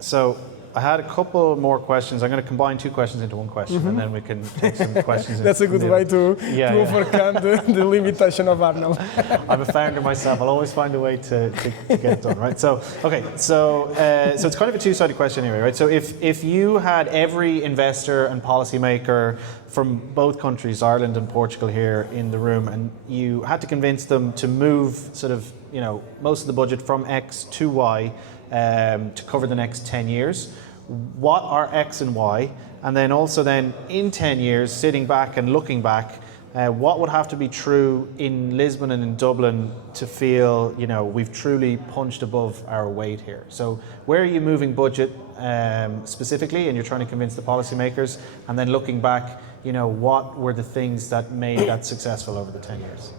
So I had a couple more questions. I'm going to combine two questions into one question, and then we can take some questions. That's a good way to overcome the limitation of Arnold. I'm a founder myself. I'll always find a way to get it done, right? So, okay, so it's kind of a two-sided question anyway, right? So if you had every investor and policymaker from both countries, Ireland and Portugal, here in the room, and you had to convince them to move sort of, you know, most of the budget from X to Y to cover the next 10 years, what are X and Y? And then also then in 10 years, sitting back and looking back, what would have to be true in Lisbon and in Dublin to feel, you know, we've truly punched above our weight here? So where are you moving budget specifically, and you're trying to convince the policymakers? And then looking back, you know, what were the things that made that successful over the 10 years?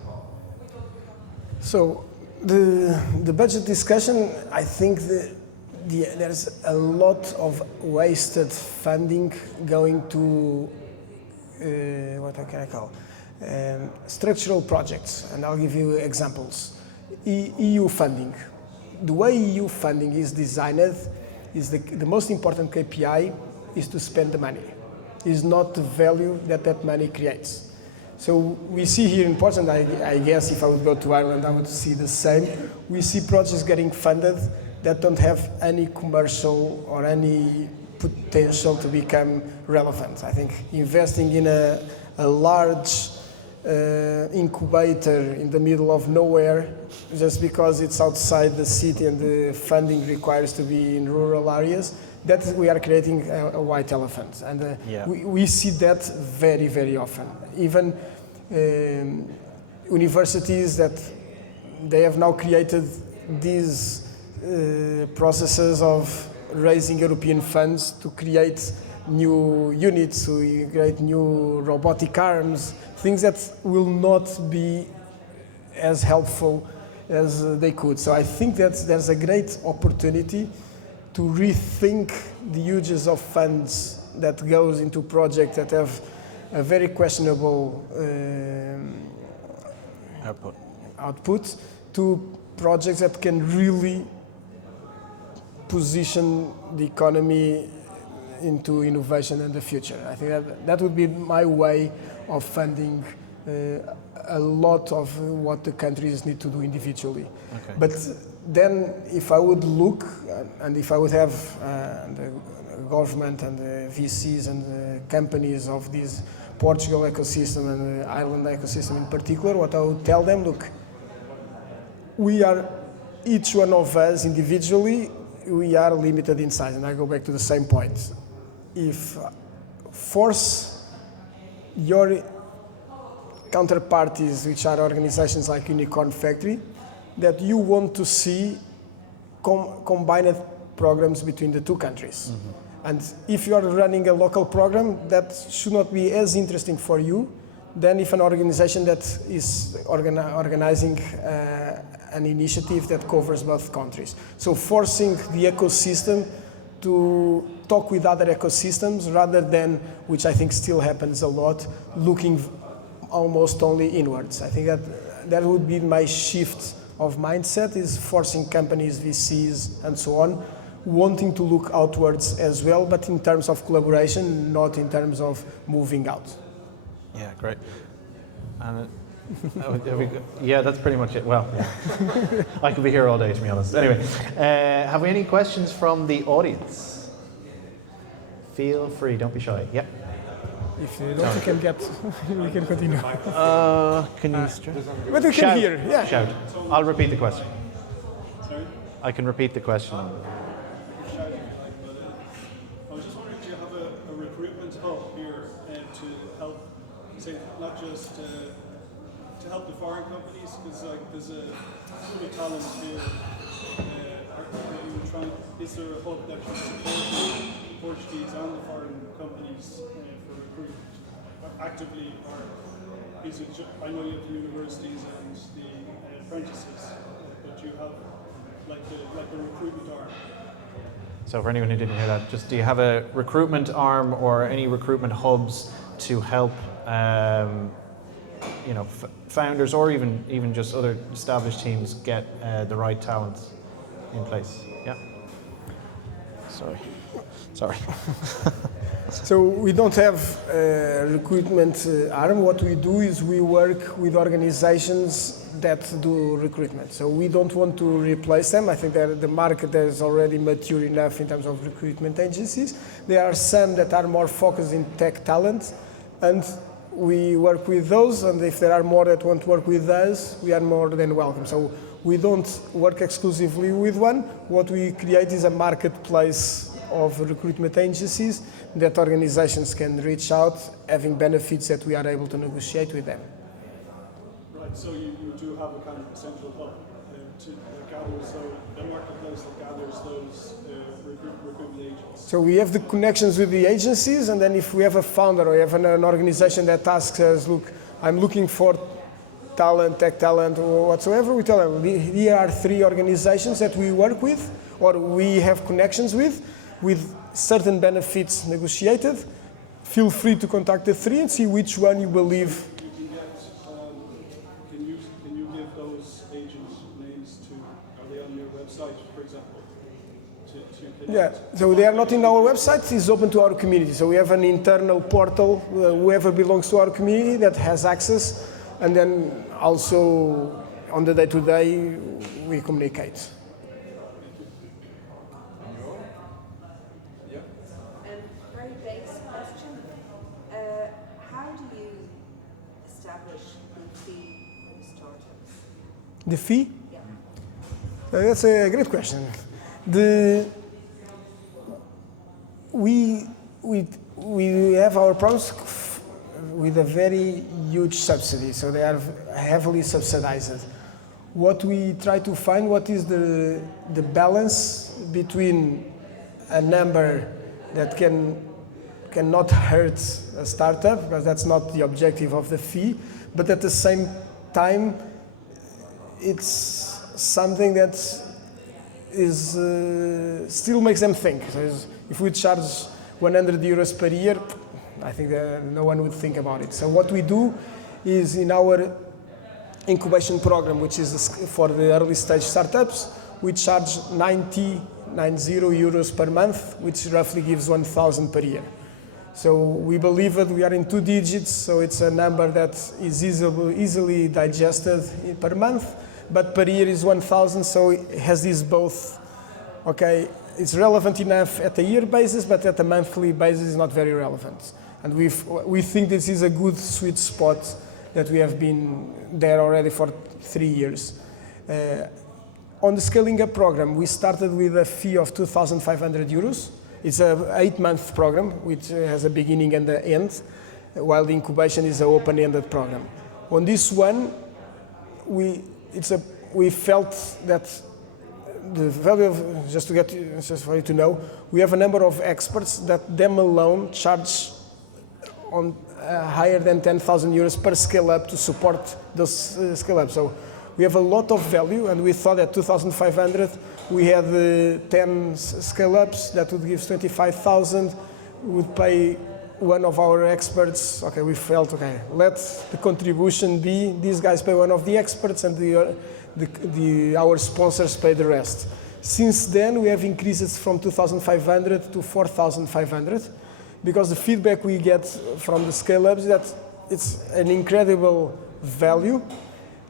So the budget discussion, I think there's a lot of wasted funding going to what can I call structural projects, and I'll give you examples. EU funding. The way EU funding is designed is the most important KPI is to spend the money, is not the value that money creates. So we see here in Portugal, I guess if I would go to Ireland, I would see the same. We see projects getting funded that don't have any commercial or any potential to become relevant. I think investing in a large incubator in the middle of nowhere, just because it's outside the city and the funding requires to be in rural areas, that we are creating a white elephant. And we see that very, very often. Even universities that they have now created these processes of raising European funds to create new units, to create new robotic arms, things that will not be as helpful as they could. So I think that there's a great opportunity to rethink the uses of funds that goes into projects that have a very questionable output to projects that can really position the economy into innovation and the future. I think that would be my way of funding a lot of what the countries need to do individually. Okay. But then if I would look, and if I would have the government and the VCs and the companies of this Portugal ecosystem and the Ireland ecosystem in particular, what I would tell them, look, we are, each one of us individually, we are limited in size. And I go back to the same point. If force your counterparties, which are organizations like Unicorn Factory, that you want to see combined programs between the two countries. Mm-hmm. And if you are running a local program, that should not be as interesting for you than if an organization that is organizing an initiative that covers both countries. So forcing the ecosystem to talk with other ecosystems rather than, which I think still happens a lot, looking almost only inwards. I think that would be my shift of mindset, is forcing companies, VCs, and so on, wanting to look outwards as well, but in terms of collaboration, not in terms of moving out. Yeah, great. And yeah, that's pretty much it. Well, yeah. I could be here all day, to be honest. Anyway, have we any questions from the audience? Feel free, don't be shy. Yeah. If you don't, you can get, we can continue. Can you? But you can hear, yeah. Shout. I'll repeat the question. Sorry? I can repeat the question. I was just wondering, do you have a recruitment hub here to help, say, not just to help the foreign companies, because like there's a sort of talent here. Is there a hub that can support the Portuguese and the foreign companies for recruitment actively, or is it I know you have the universities and the apprentices, but you have like a recruitment arm? So for anyone who didn't hear that, just do you have a recruitment arm or any recruitment hubs to help founders or even just other established teams get the right talent in place? Yeah. Sorry. So we don't have a recruitment arm. What we do is we work with organizations that do recruitment. So we don't want to replace them. I think that the market is already mature enough in terms of recruitment agencies. There are some that are more focused in tech talent, and we work with those, and if there are more that want to work with us, we are more than welcome. So we don't work exclusively with one. What we create is a marketplace of recruitment agencies that organizations can reach out, having benefits that we are able to negotiate with them. Right, so you do have a kind of central hub that gathers a marketplace that gathers those recruitment agents. So we have the connections with the agencies, and then if we have a founder or we have an organization that asks us, look, I'm looking for talent, tech talent, or whatsoever, we tell them, here are 3 organizations that we work with, or we have connections with certain benefits negotiated. Feel free to contact the 3 and see which one you believe. Can you give those agents names to, are they on your website, for example? Yeah, so they are not in our website, it's open to our community. So we have an internal portal, whoever belongs to our community that has access, and then also on the day-to-day we communicate. Very basic question. How do you establish the fee for the startups? The fee? Yeah. That's a great question. We have our programs with a very huge subsidy, so they are heavily subsidized. What we try to find, what is the balance between a number that cannot hurt a startup, because that's not the objective of the fee, but at the same time, it's something that is still makes them think. So if we charge 100 euros per year, I think that no one would think about it. So what we do is in our incubation program, which is for the early stage startups, we charge 90 euros per month, which roughly gives 1,000 per year. So we believe that we are in 2 digits, so it's a number that is easily digested per month, but per year is 1,000, so it has these both. Okay, it's relevant enough at a year basis, but at a monthly basis is not very relevant. And we think this is a good sweet spot that we have been there already for 3 years. On the Scaling Up program, we started with a fee of 2,500 euros. It's an 8-month program, which has a beginning and an end, while the incubation is an open-ended program. On this one, we felt that the value of, just for you to know, we have a number of experts that them alone charge on higher than 10,000 euros per scale-up to support those scale-up. So we have a lot of value, and we thought at 2,500 we had 10 scale-ups that would give 25,000. We would pay one of our experts. Okay, we felt, okay, let the contribution be, these guys pay one of the experts and our sponsors pay the rest. Since then, we have increased it from 2,500 to 4,500, because the feedback we get from the scale-ups is that it's an incredible value,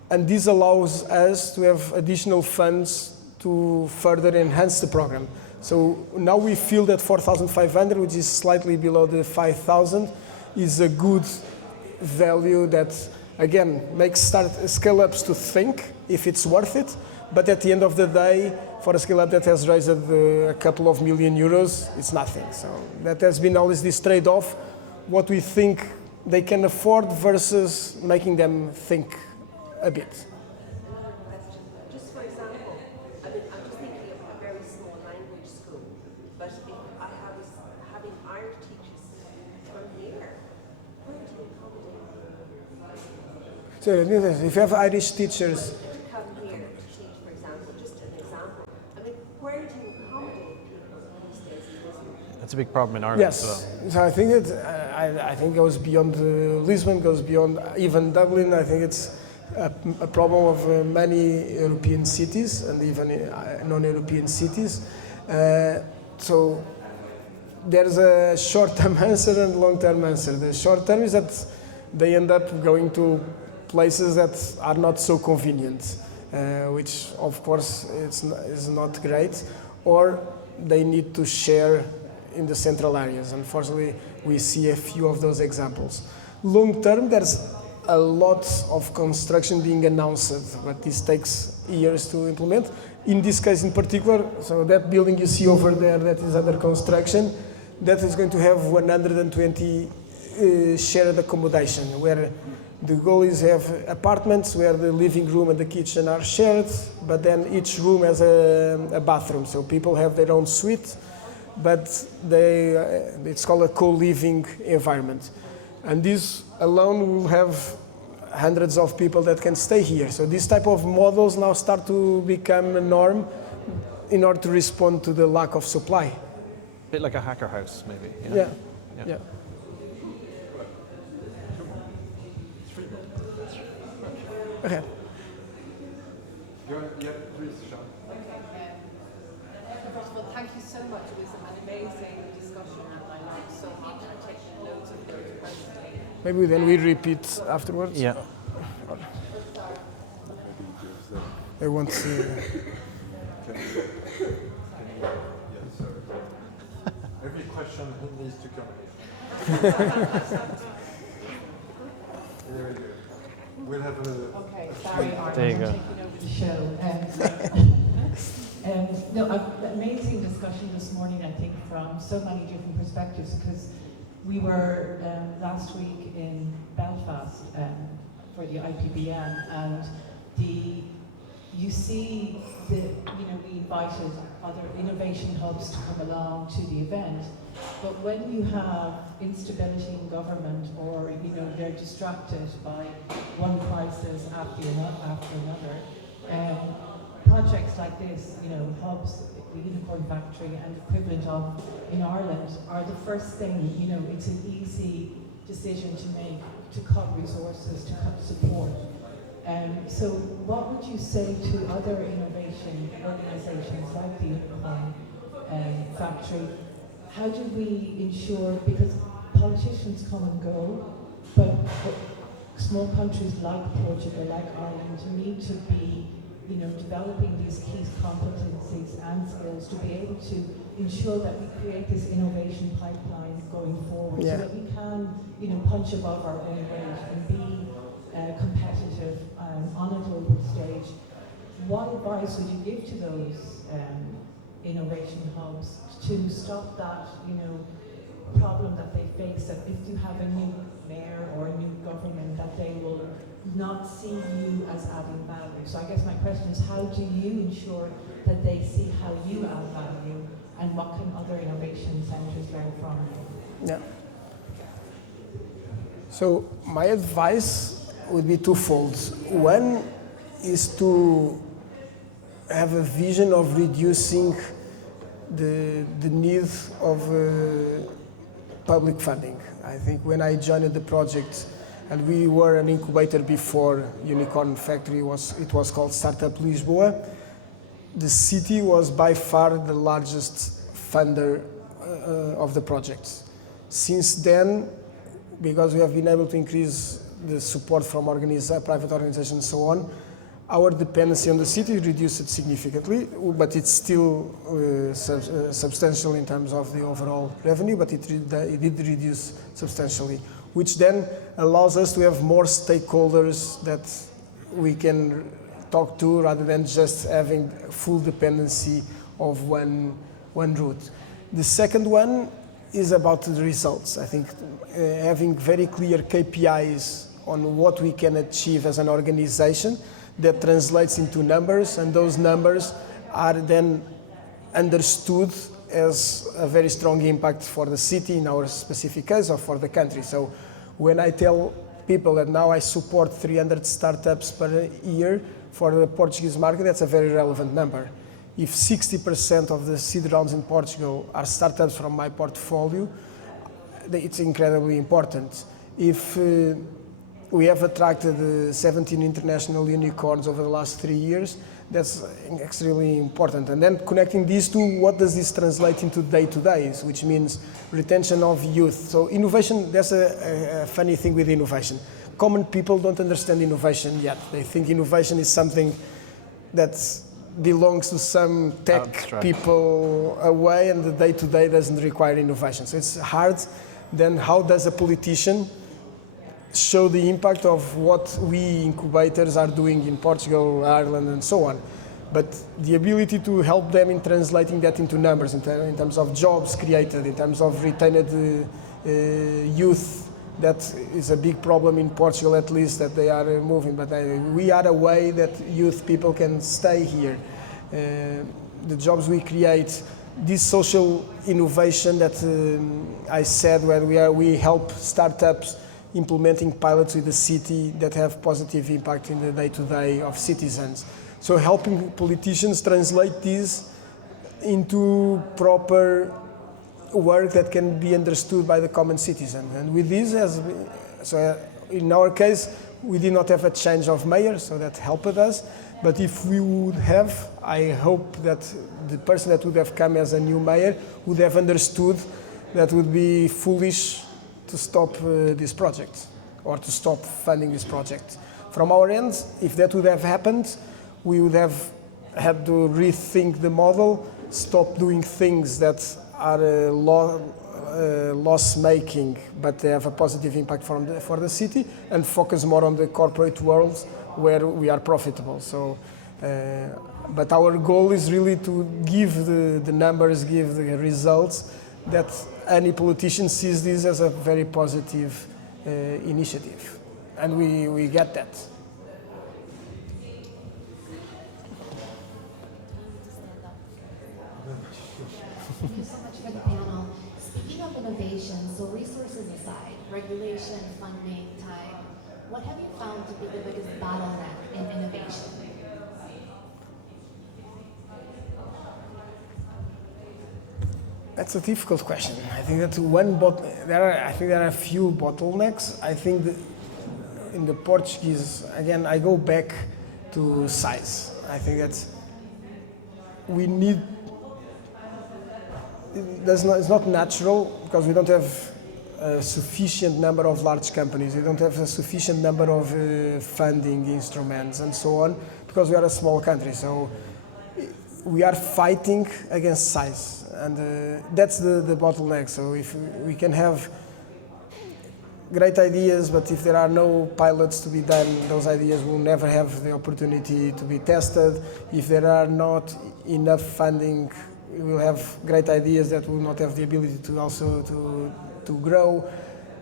and this allows us to have additional funds to further enhance the program. So now we feel that 4,500, which is slightly below the 5,000, is a good value that, again, makes scale-ups to think if it's worth it. But at the end of the day, for a scale-up that has raised a couple of million euros, it's nothing. So that has been always this trade-off, what we think they can afford versus making them think a bit. Another question. Just for example, I'm just thinking of a very small language school, but if I was having Irish teachers from here, where do you accommodate them? So if you have Irish teachers, Come here to teach, for example, just an example. I mean, where do you accommodate people these days in Lisbon? That's a big problem in Ireland yes. as well. So I think I think it goes beyond Lisbon, goes beyond even Dublin. I think it's a problem of many European cities and even non-European cities. So there's a short-term answer and long-term answer. The short-term is that they end up going to places that are not so convenient, which of course is not great, or they need to share in the central areas. Unfortunately, we see a few of those examples. Long-term, there's a lot of construction being announced, but this takes years to implement. In this case in particular, so that building you see over there that is under construction, that is going to have 120 shared accommodation, where the goal is to have apartments where the living room and the kitchen are shared, but then each room has a bathroom, so people have their own suite, but it's called a co-living environment. And this alone will have hundreds of people that can stay here. So these type of models now start to become a norm in order to respond to the lack of supply. A bit like a hacker house, maybe. Yeah. Okay. First of all, thank you so much. It was an amazing discussion, and I learned so much. I'm taking loads of notes personally. Maybe then we repeat afterwards. Yeah. I want to. Every question who needs to come here. There we go. We'll have a. Okay, sorry, Arne, There you I'm go. taking over the show. No, amazing discussion this morning, I think, from so many different perspectives, because we were last week in Belfast for the IPBN, and you see we invited other innovation hubs to come along to the event, but when you have instability in government, or they're distracted by one crisis after another, projects like this, hubs, the Unicorn Factory and equivalent of in Ireland, are the first thing. It's an easy decision to make, to cut resources, to cut support. So what would you say to other innovation organizations like the Unicorn factory. How do we ensure, because politicians come and go, but small countries like Portugal, like Ireland, need to be, developing these key competencies and skills to be able to ensure that we create this innovation pipeline going forward, so that we can, punch above our own weight and be competitive on a global stage. What advice would you give to those innovation hubs to stop that, problem that they face, that if you have a new mayor or a new government, that they will not see you as adding value? So I guess my question is, how do you ensure that they see how you add value, and what can other innovation centres learn from you? Yeah. So my advice would be twofold. One is to have a vision of reducing the need of public funding. I think when I joined the project, and we were an incubator before Unicorn Factory, it was called Startup Lisboa, the city was by far the largest funder of the project. Since then, because we have been able to increase the support from private organizations and so on, our dependency on the city reduced significantly, but it's still substantial in terms of the overall revenue, but it did reduce substantially, which then allows us to have more stakeholders that we can talk to rather than just having full dependency of one route. The second one is about the results. I think having very clear KPIs on what we can achieve as an organization that translates into numbers, and those numbers are then understood as a very strong impact for the city in our specific case, or for the country. So when I tell people that now I support 300 startups per year for the Portuguese market, that's a very relevant number. If 60% of the seed rounds in Portugal are startups from my portfolio, it's incredibly important. If we have attracted 17 international unicorns over the last 3 years, that's extremely important. And then connecting these two, what does this translate into day-to-days, which means retention of youth. So innovation, there's a funny thing with innovation. Common people don't understand innovation yet. They think innovation is something that belongs to some tech people away, and the day-to-day doesn't require innovation. So it's hard. Then how does a politician show the impact of what we incubators are doing in Portugal, Ireland, and so on? But the ability to help them in translating that into numbers, in terms of jobs created, in terms of retained youth, that is a big problem in Portugal, at least, that they are moving. But we are a way that youth people can stay here. The jobs we create, this social innovation that I said, where we help startups implementing pilots with the city that have positive impact in the day-to-day of citizens. So helping politicians translate this into proper work that can be understood by the common citizen. And with this, in our case, we did not have a change of mayor, so that helped us. But if we would have, I hope that the person that would have come as a new mayor would have understood that it would be foolish to stop this project, or to stop funding this project. From our end, if that would have happened, we would have had to rethink the model, stop doing things that are loss-making, but they have a positive impact for the city, and focus more on the corporate world where we are profitable. So, but our goal is really to give the numbers, give the results, that any politician sees this as a very positive initiative, and we get that. Thank you so much for the panel. Speaking of innovation, so resources aside, regulation, funding, time, what have you found to be the biggest bottleneck in innovation? That's a difficult question. I think that there are a few bottlenecks. I think that in the Portuguese, again, I go back to size. I think that we need it's not natural because we don't have a sufficient number of large companies. We don't have a sufficient number of funding instruments and so on because we are a small country. So we are fighting against size, and that's the bottleneck. So if we can have great ideas, but if there are no pilots to be done, those ideas will never have the opportunity to be tested. If there are not enough funding, we will have great ideas that will not have the ability to also to grow.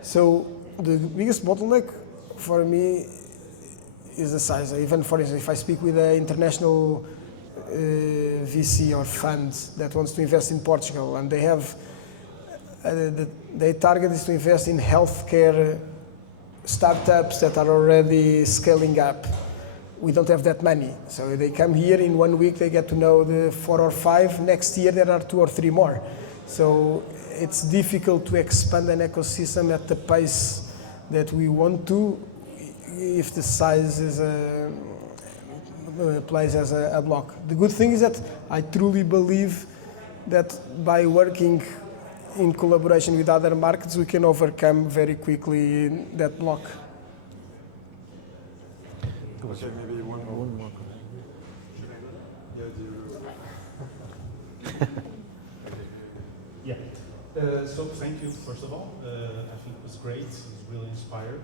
So the biggest bottleneck for me is the size. Even for instance, if I speak with an international VC or fund that wants to invest in Portugal, and they have their target is to invest in healthcare startups that are already scaling up. We don't have that many. So they come here in 1 week, they get to know the 4 or 5. Next year there are 2 or 3 more. So it's difficult to expand an ecosystem at the pace that we want to if the size is plays as a block. The good thing is that I truly believe that by working in collaboration with other markets, we can overcome very quickly that block. Okay, maybe one more. Yeah. So thank you, first of all. I think it was great. It was really inspired.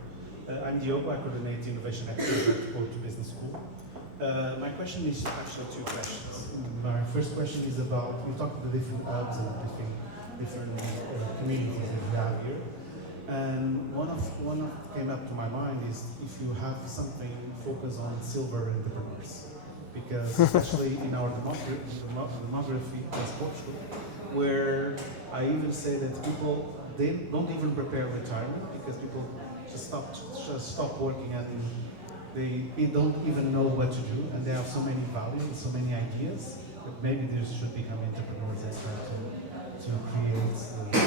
I'm Diogo. I coordinate Innovation Exchange at Porto Business School. My question is actually 2 questions. My first question is about, you talked about the different hubs and different communities that we have here. And one of came up to my mind is if you have something focused on silver entrepreneurs, because especially in our demography as Portugal, where I even say that people they don't even prepare retirement because people just stop working and they don't even know what to do, and they have so many values and so many ideas that maybe they should become entrepreneurs and try to create the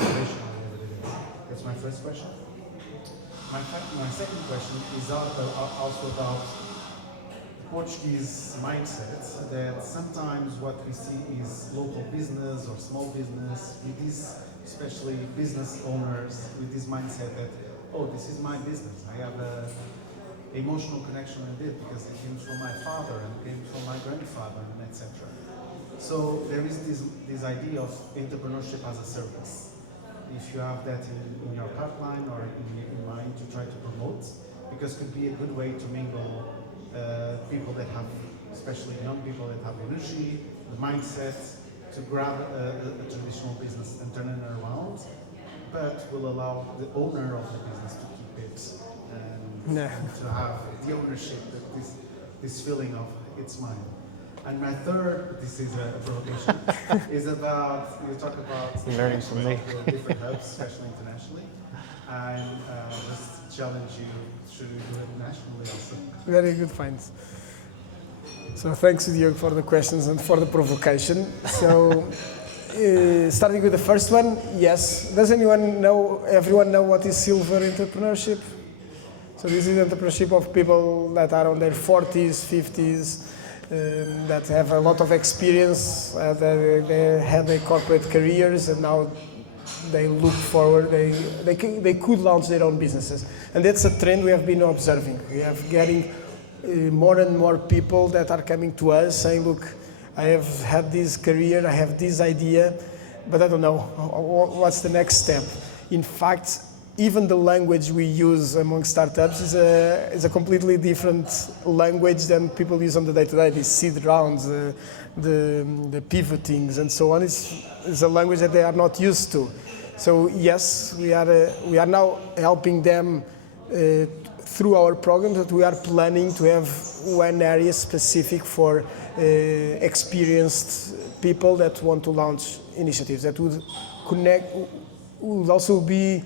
innovation or whatever it is. That's my first question. My second question is also about Portuguese mindset, that sometimes what we see is local business or small business with these, especially business owners, with this mindset that, oh, this is my business. I have a emotional connection with it because it came from my father and came from my grandfather, and etc. So there is this idea of entrepreneurship as a service. If you have that in your pipeline or in mind to try to promote, because it could be a good way to mingle people that have, especially young people that have energy, the mindset to grab a traditional business and turn it around, but will allow the owner of the business to keep it and to have the ownership, that this feeling of it's mine. And my third, this is a provocation, is about, you talk about learning from me. Different hubs, especially internationally, and just challenge you to do it nationally also. Very good points. So thanks, Diogo, for the questions and for the provocation. So starting with the first one, yes. Does everyone know what is silver entrepreneurship? So this is entrepreneurship of people that are on their 40s, 50s, that have a lot of experience, they had their corporate careers, and now they look forward, they could launch their own businesses. And that's a trend we have been observing. We have getting more and more people that are coming to us saying, look, I have had this career, I have this idea, but I don't know, what's the next step? In fact, even the language we use among startups is a completely different language than people use on the day-to-day. These seed rounds, the pivotings and so on is a language that they are not used to. So yes, we are now helping them through our programs, that we are planning to have one area specific for experienced people that want to launch initiatives that would connect, would also be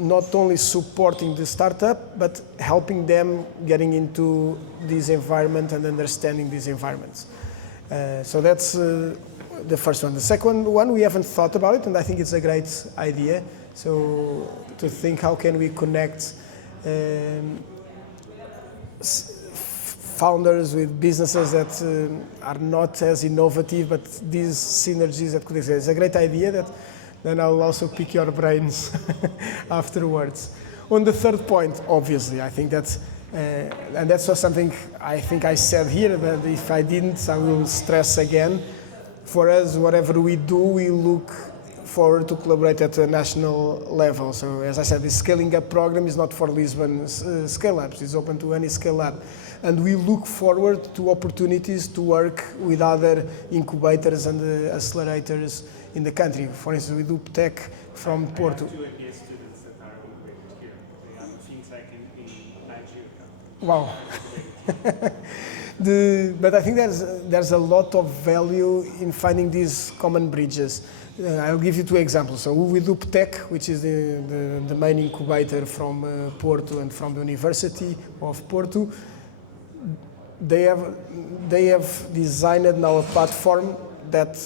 not only supporting the startup, but helping them getting into this environment and understanding these environments. So that's the first one. The second one, we haven't thought about it, and I think it's a great idea. So to think how can we connect founders, with businesses that are not as innovative, but these synergies that could exist. It's a great idea that then I'll also pick your brains afterwards. On the third point, obviously, I think that's, and that's just something I think I said here, but if I didn't, I will stress again. For us, whatever we do, we look forward to collaborate at a national level. So as I said, the scaling up program is not for Lisbon scale-ups, it's open to any scale-up. And we look forward to opportunities to work with other incubators and accelerators in the country. For instance, we do tech from Porto. Two APS students that are integrated here. They have fintech in Nigeria. Wow. But I think there's a lot of value in finding these common bridges. I'll give you two examples. So we do Tech, which is the main incubator from Porto and from the University of Porto. They have designed now a platform that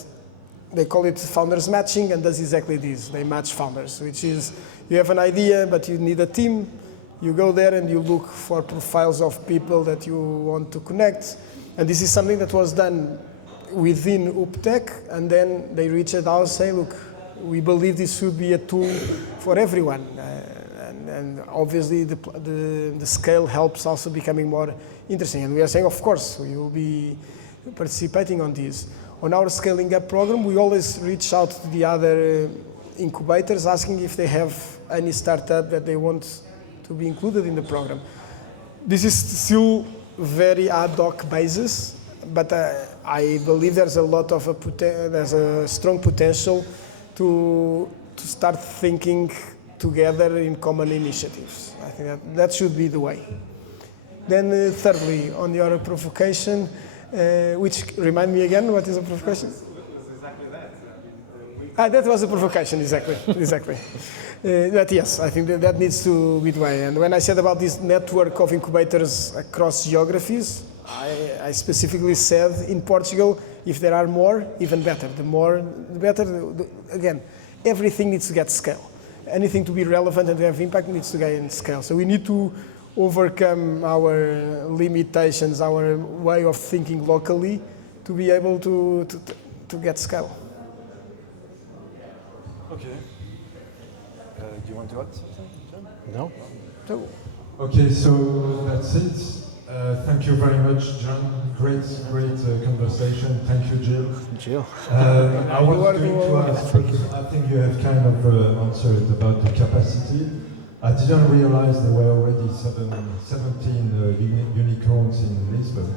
they call it founders matching, and does exactly this. They match founders, which is you have an idea, but you need a team. You go there and you look for profiles of people that you want to connect. And this is something that was done within UPTEC, and then they reached out and say, look, we believe this should be a tool for everyone. And obviously the scale helps also becoming more interesting. And we are saying, of course, we will be participating on this. On our scaling up program, we always reach out to the other incubators asking if they have any startup that they want to be included in the program. This is still very ad hoc basis, but I believe there's a lot of there's a strong potential to start thinking together in common initiatives. I think that should be the way. Then thirdly, on your provocation, which remind me again, what is a provocation? It was exactly that. That was a provocation, exactly. But yes, I think that needs to be the way. And when I said about this network of incubators across geographies, I specifically said in Portugal, if there are more, even better. The more, the better. Again, everything needs to get scale. Anything to be relevant and to have impact needs to gain scale. So we need to overcome our limitations, our way of thinking locally, to be able to get scale. Okay. Do you want to add something, John? No? So, okay, so that's it. Thank you very much, John. Great conversation. Thank you, Gil. Jill. I was going to ask, I think you have kind of answered about the capacity. I didn't realize there were already 17 unicorns in Lisbon.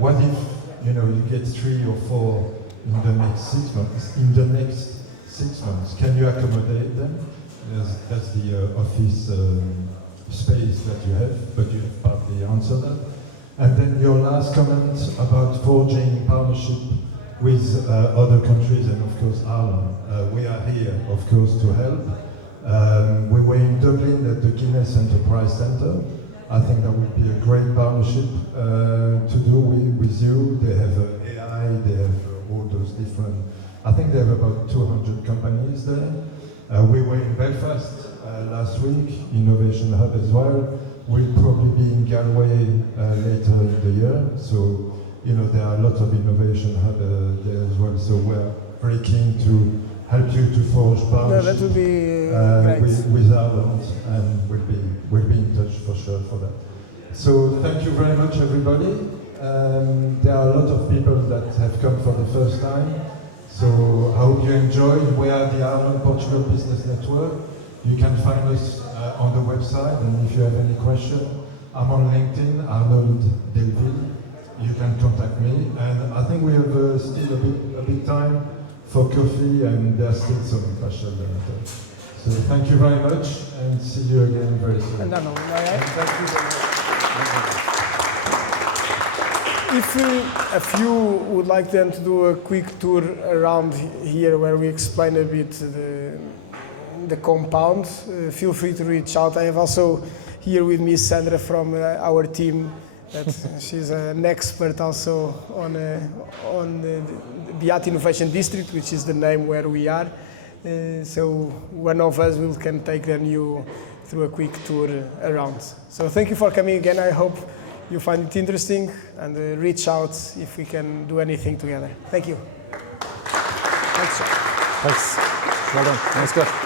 What if you get 3 or 4 in the next 6 months? In the next 6 months, can you accommodate them? That's the office space that you have, but you have partly answered that. And then your last comment about forging partnership with other countries and of course Ireland. We are here, of course, to help. We were in Dublin at the Guinness Enterprise Centre. I think that would be a great partnership to do with you. They have AI, they have all those different, I think they have about 200 companies there. We were in Belfast last week, Innovation Hub as well. We'll probably be in Galway later in the year. So, there are a lot of Innovation Hub there as well. So we're very keen to help you to forge partnerships that would be great. with Ireland, and we'll be in touch for sure for that. So thank you very much, everybody. There are a lot of people that have come for the first time. So I hope you enjoyed. We are the Ireland Portugal Business Network. You can find us on the website, and if you have any question, I'm on LinkedIn, Arnold Delville. You can contact me, and I think we have still a bit time for coffee, and there's still some special. So thank you very much, and see you again very soon. And Arnold, Thank you very much. If a few would like then to do a quick tour around here where we explain a bit the compound, feel free to reach out. I have also here with me Sandra from our team, that she's an expert also on the Beato Innovation District, which is the name where we are. So one of us can take then you through a quick tour around. So thank you for coming again. I hope you find it interesting, and reach out if we can do anything together. Thank you. Thanks. Thanks. Well done. Nice stuff.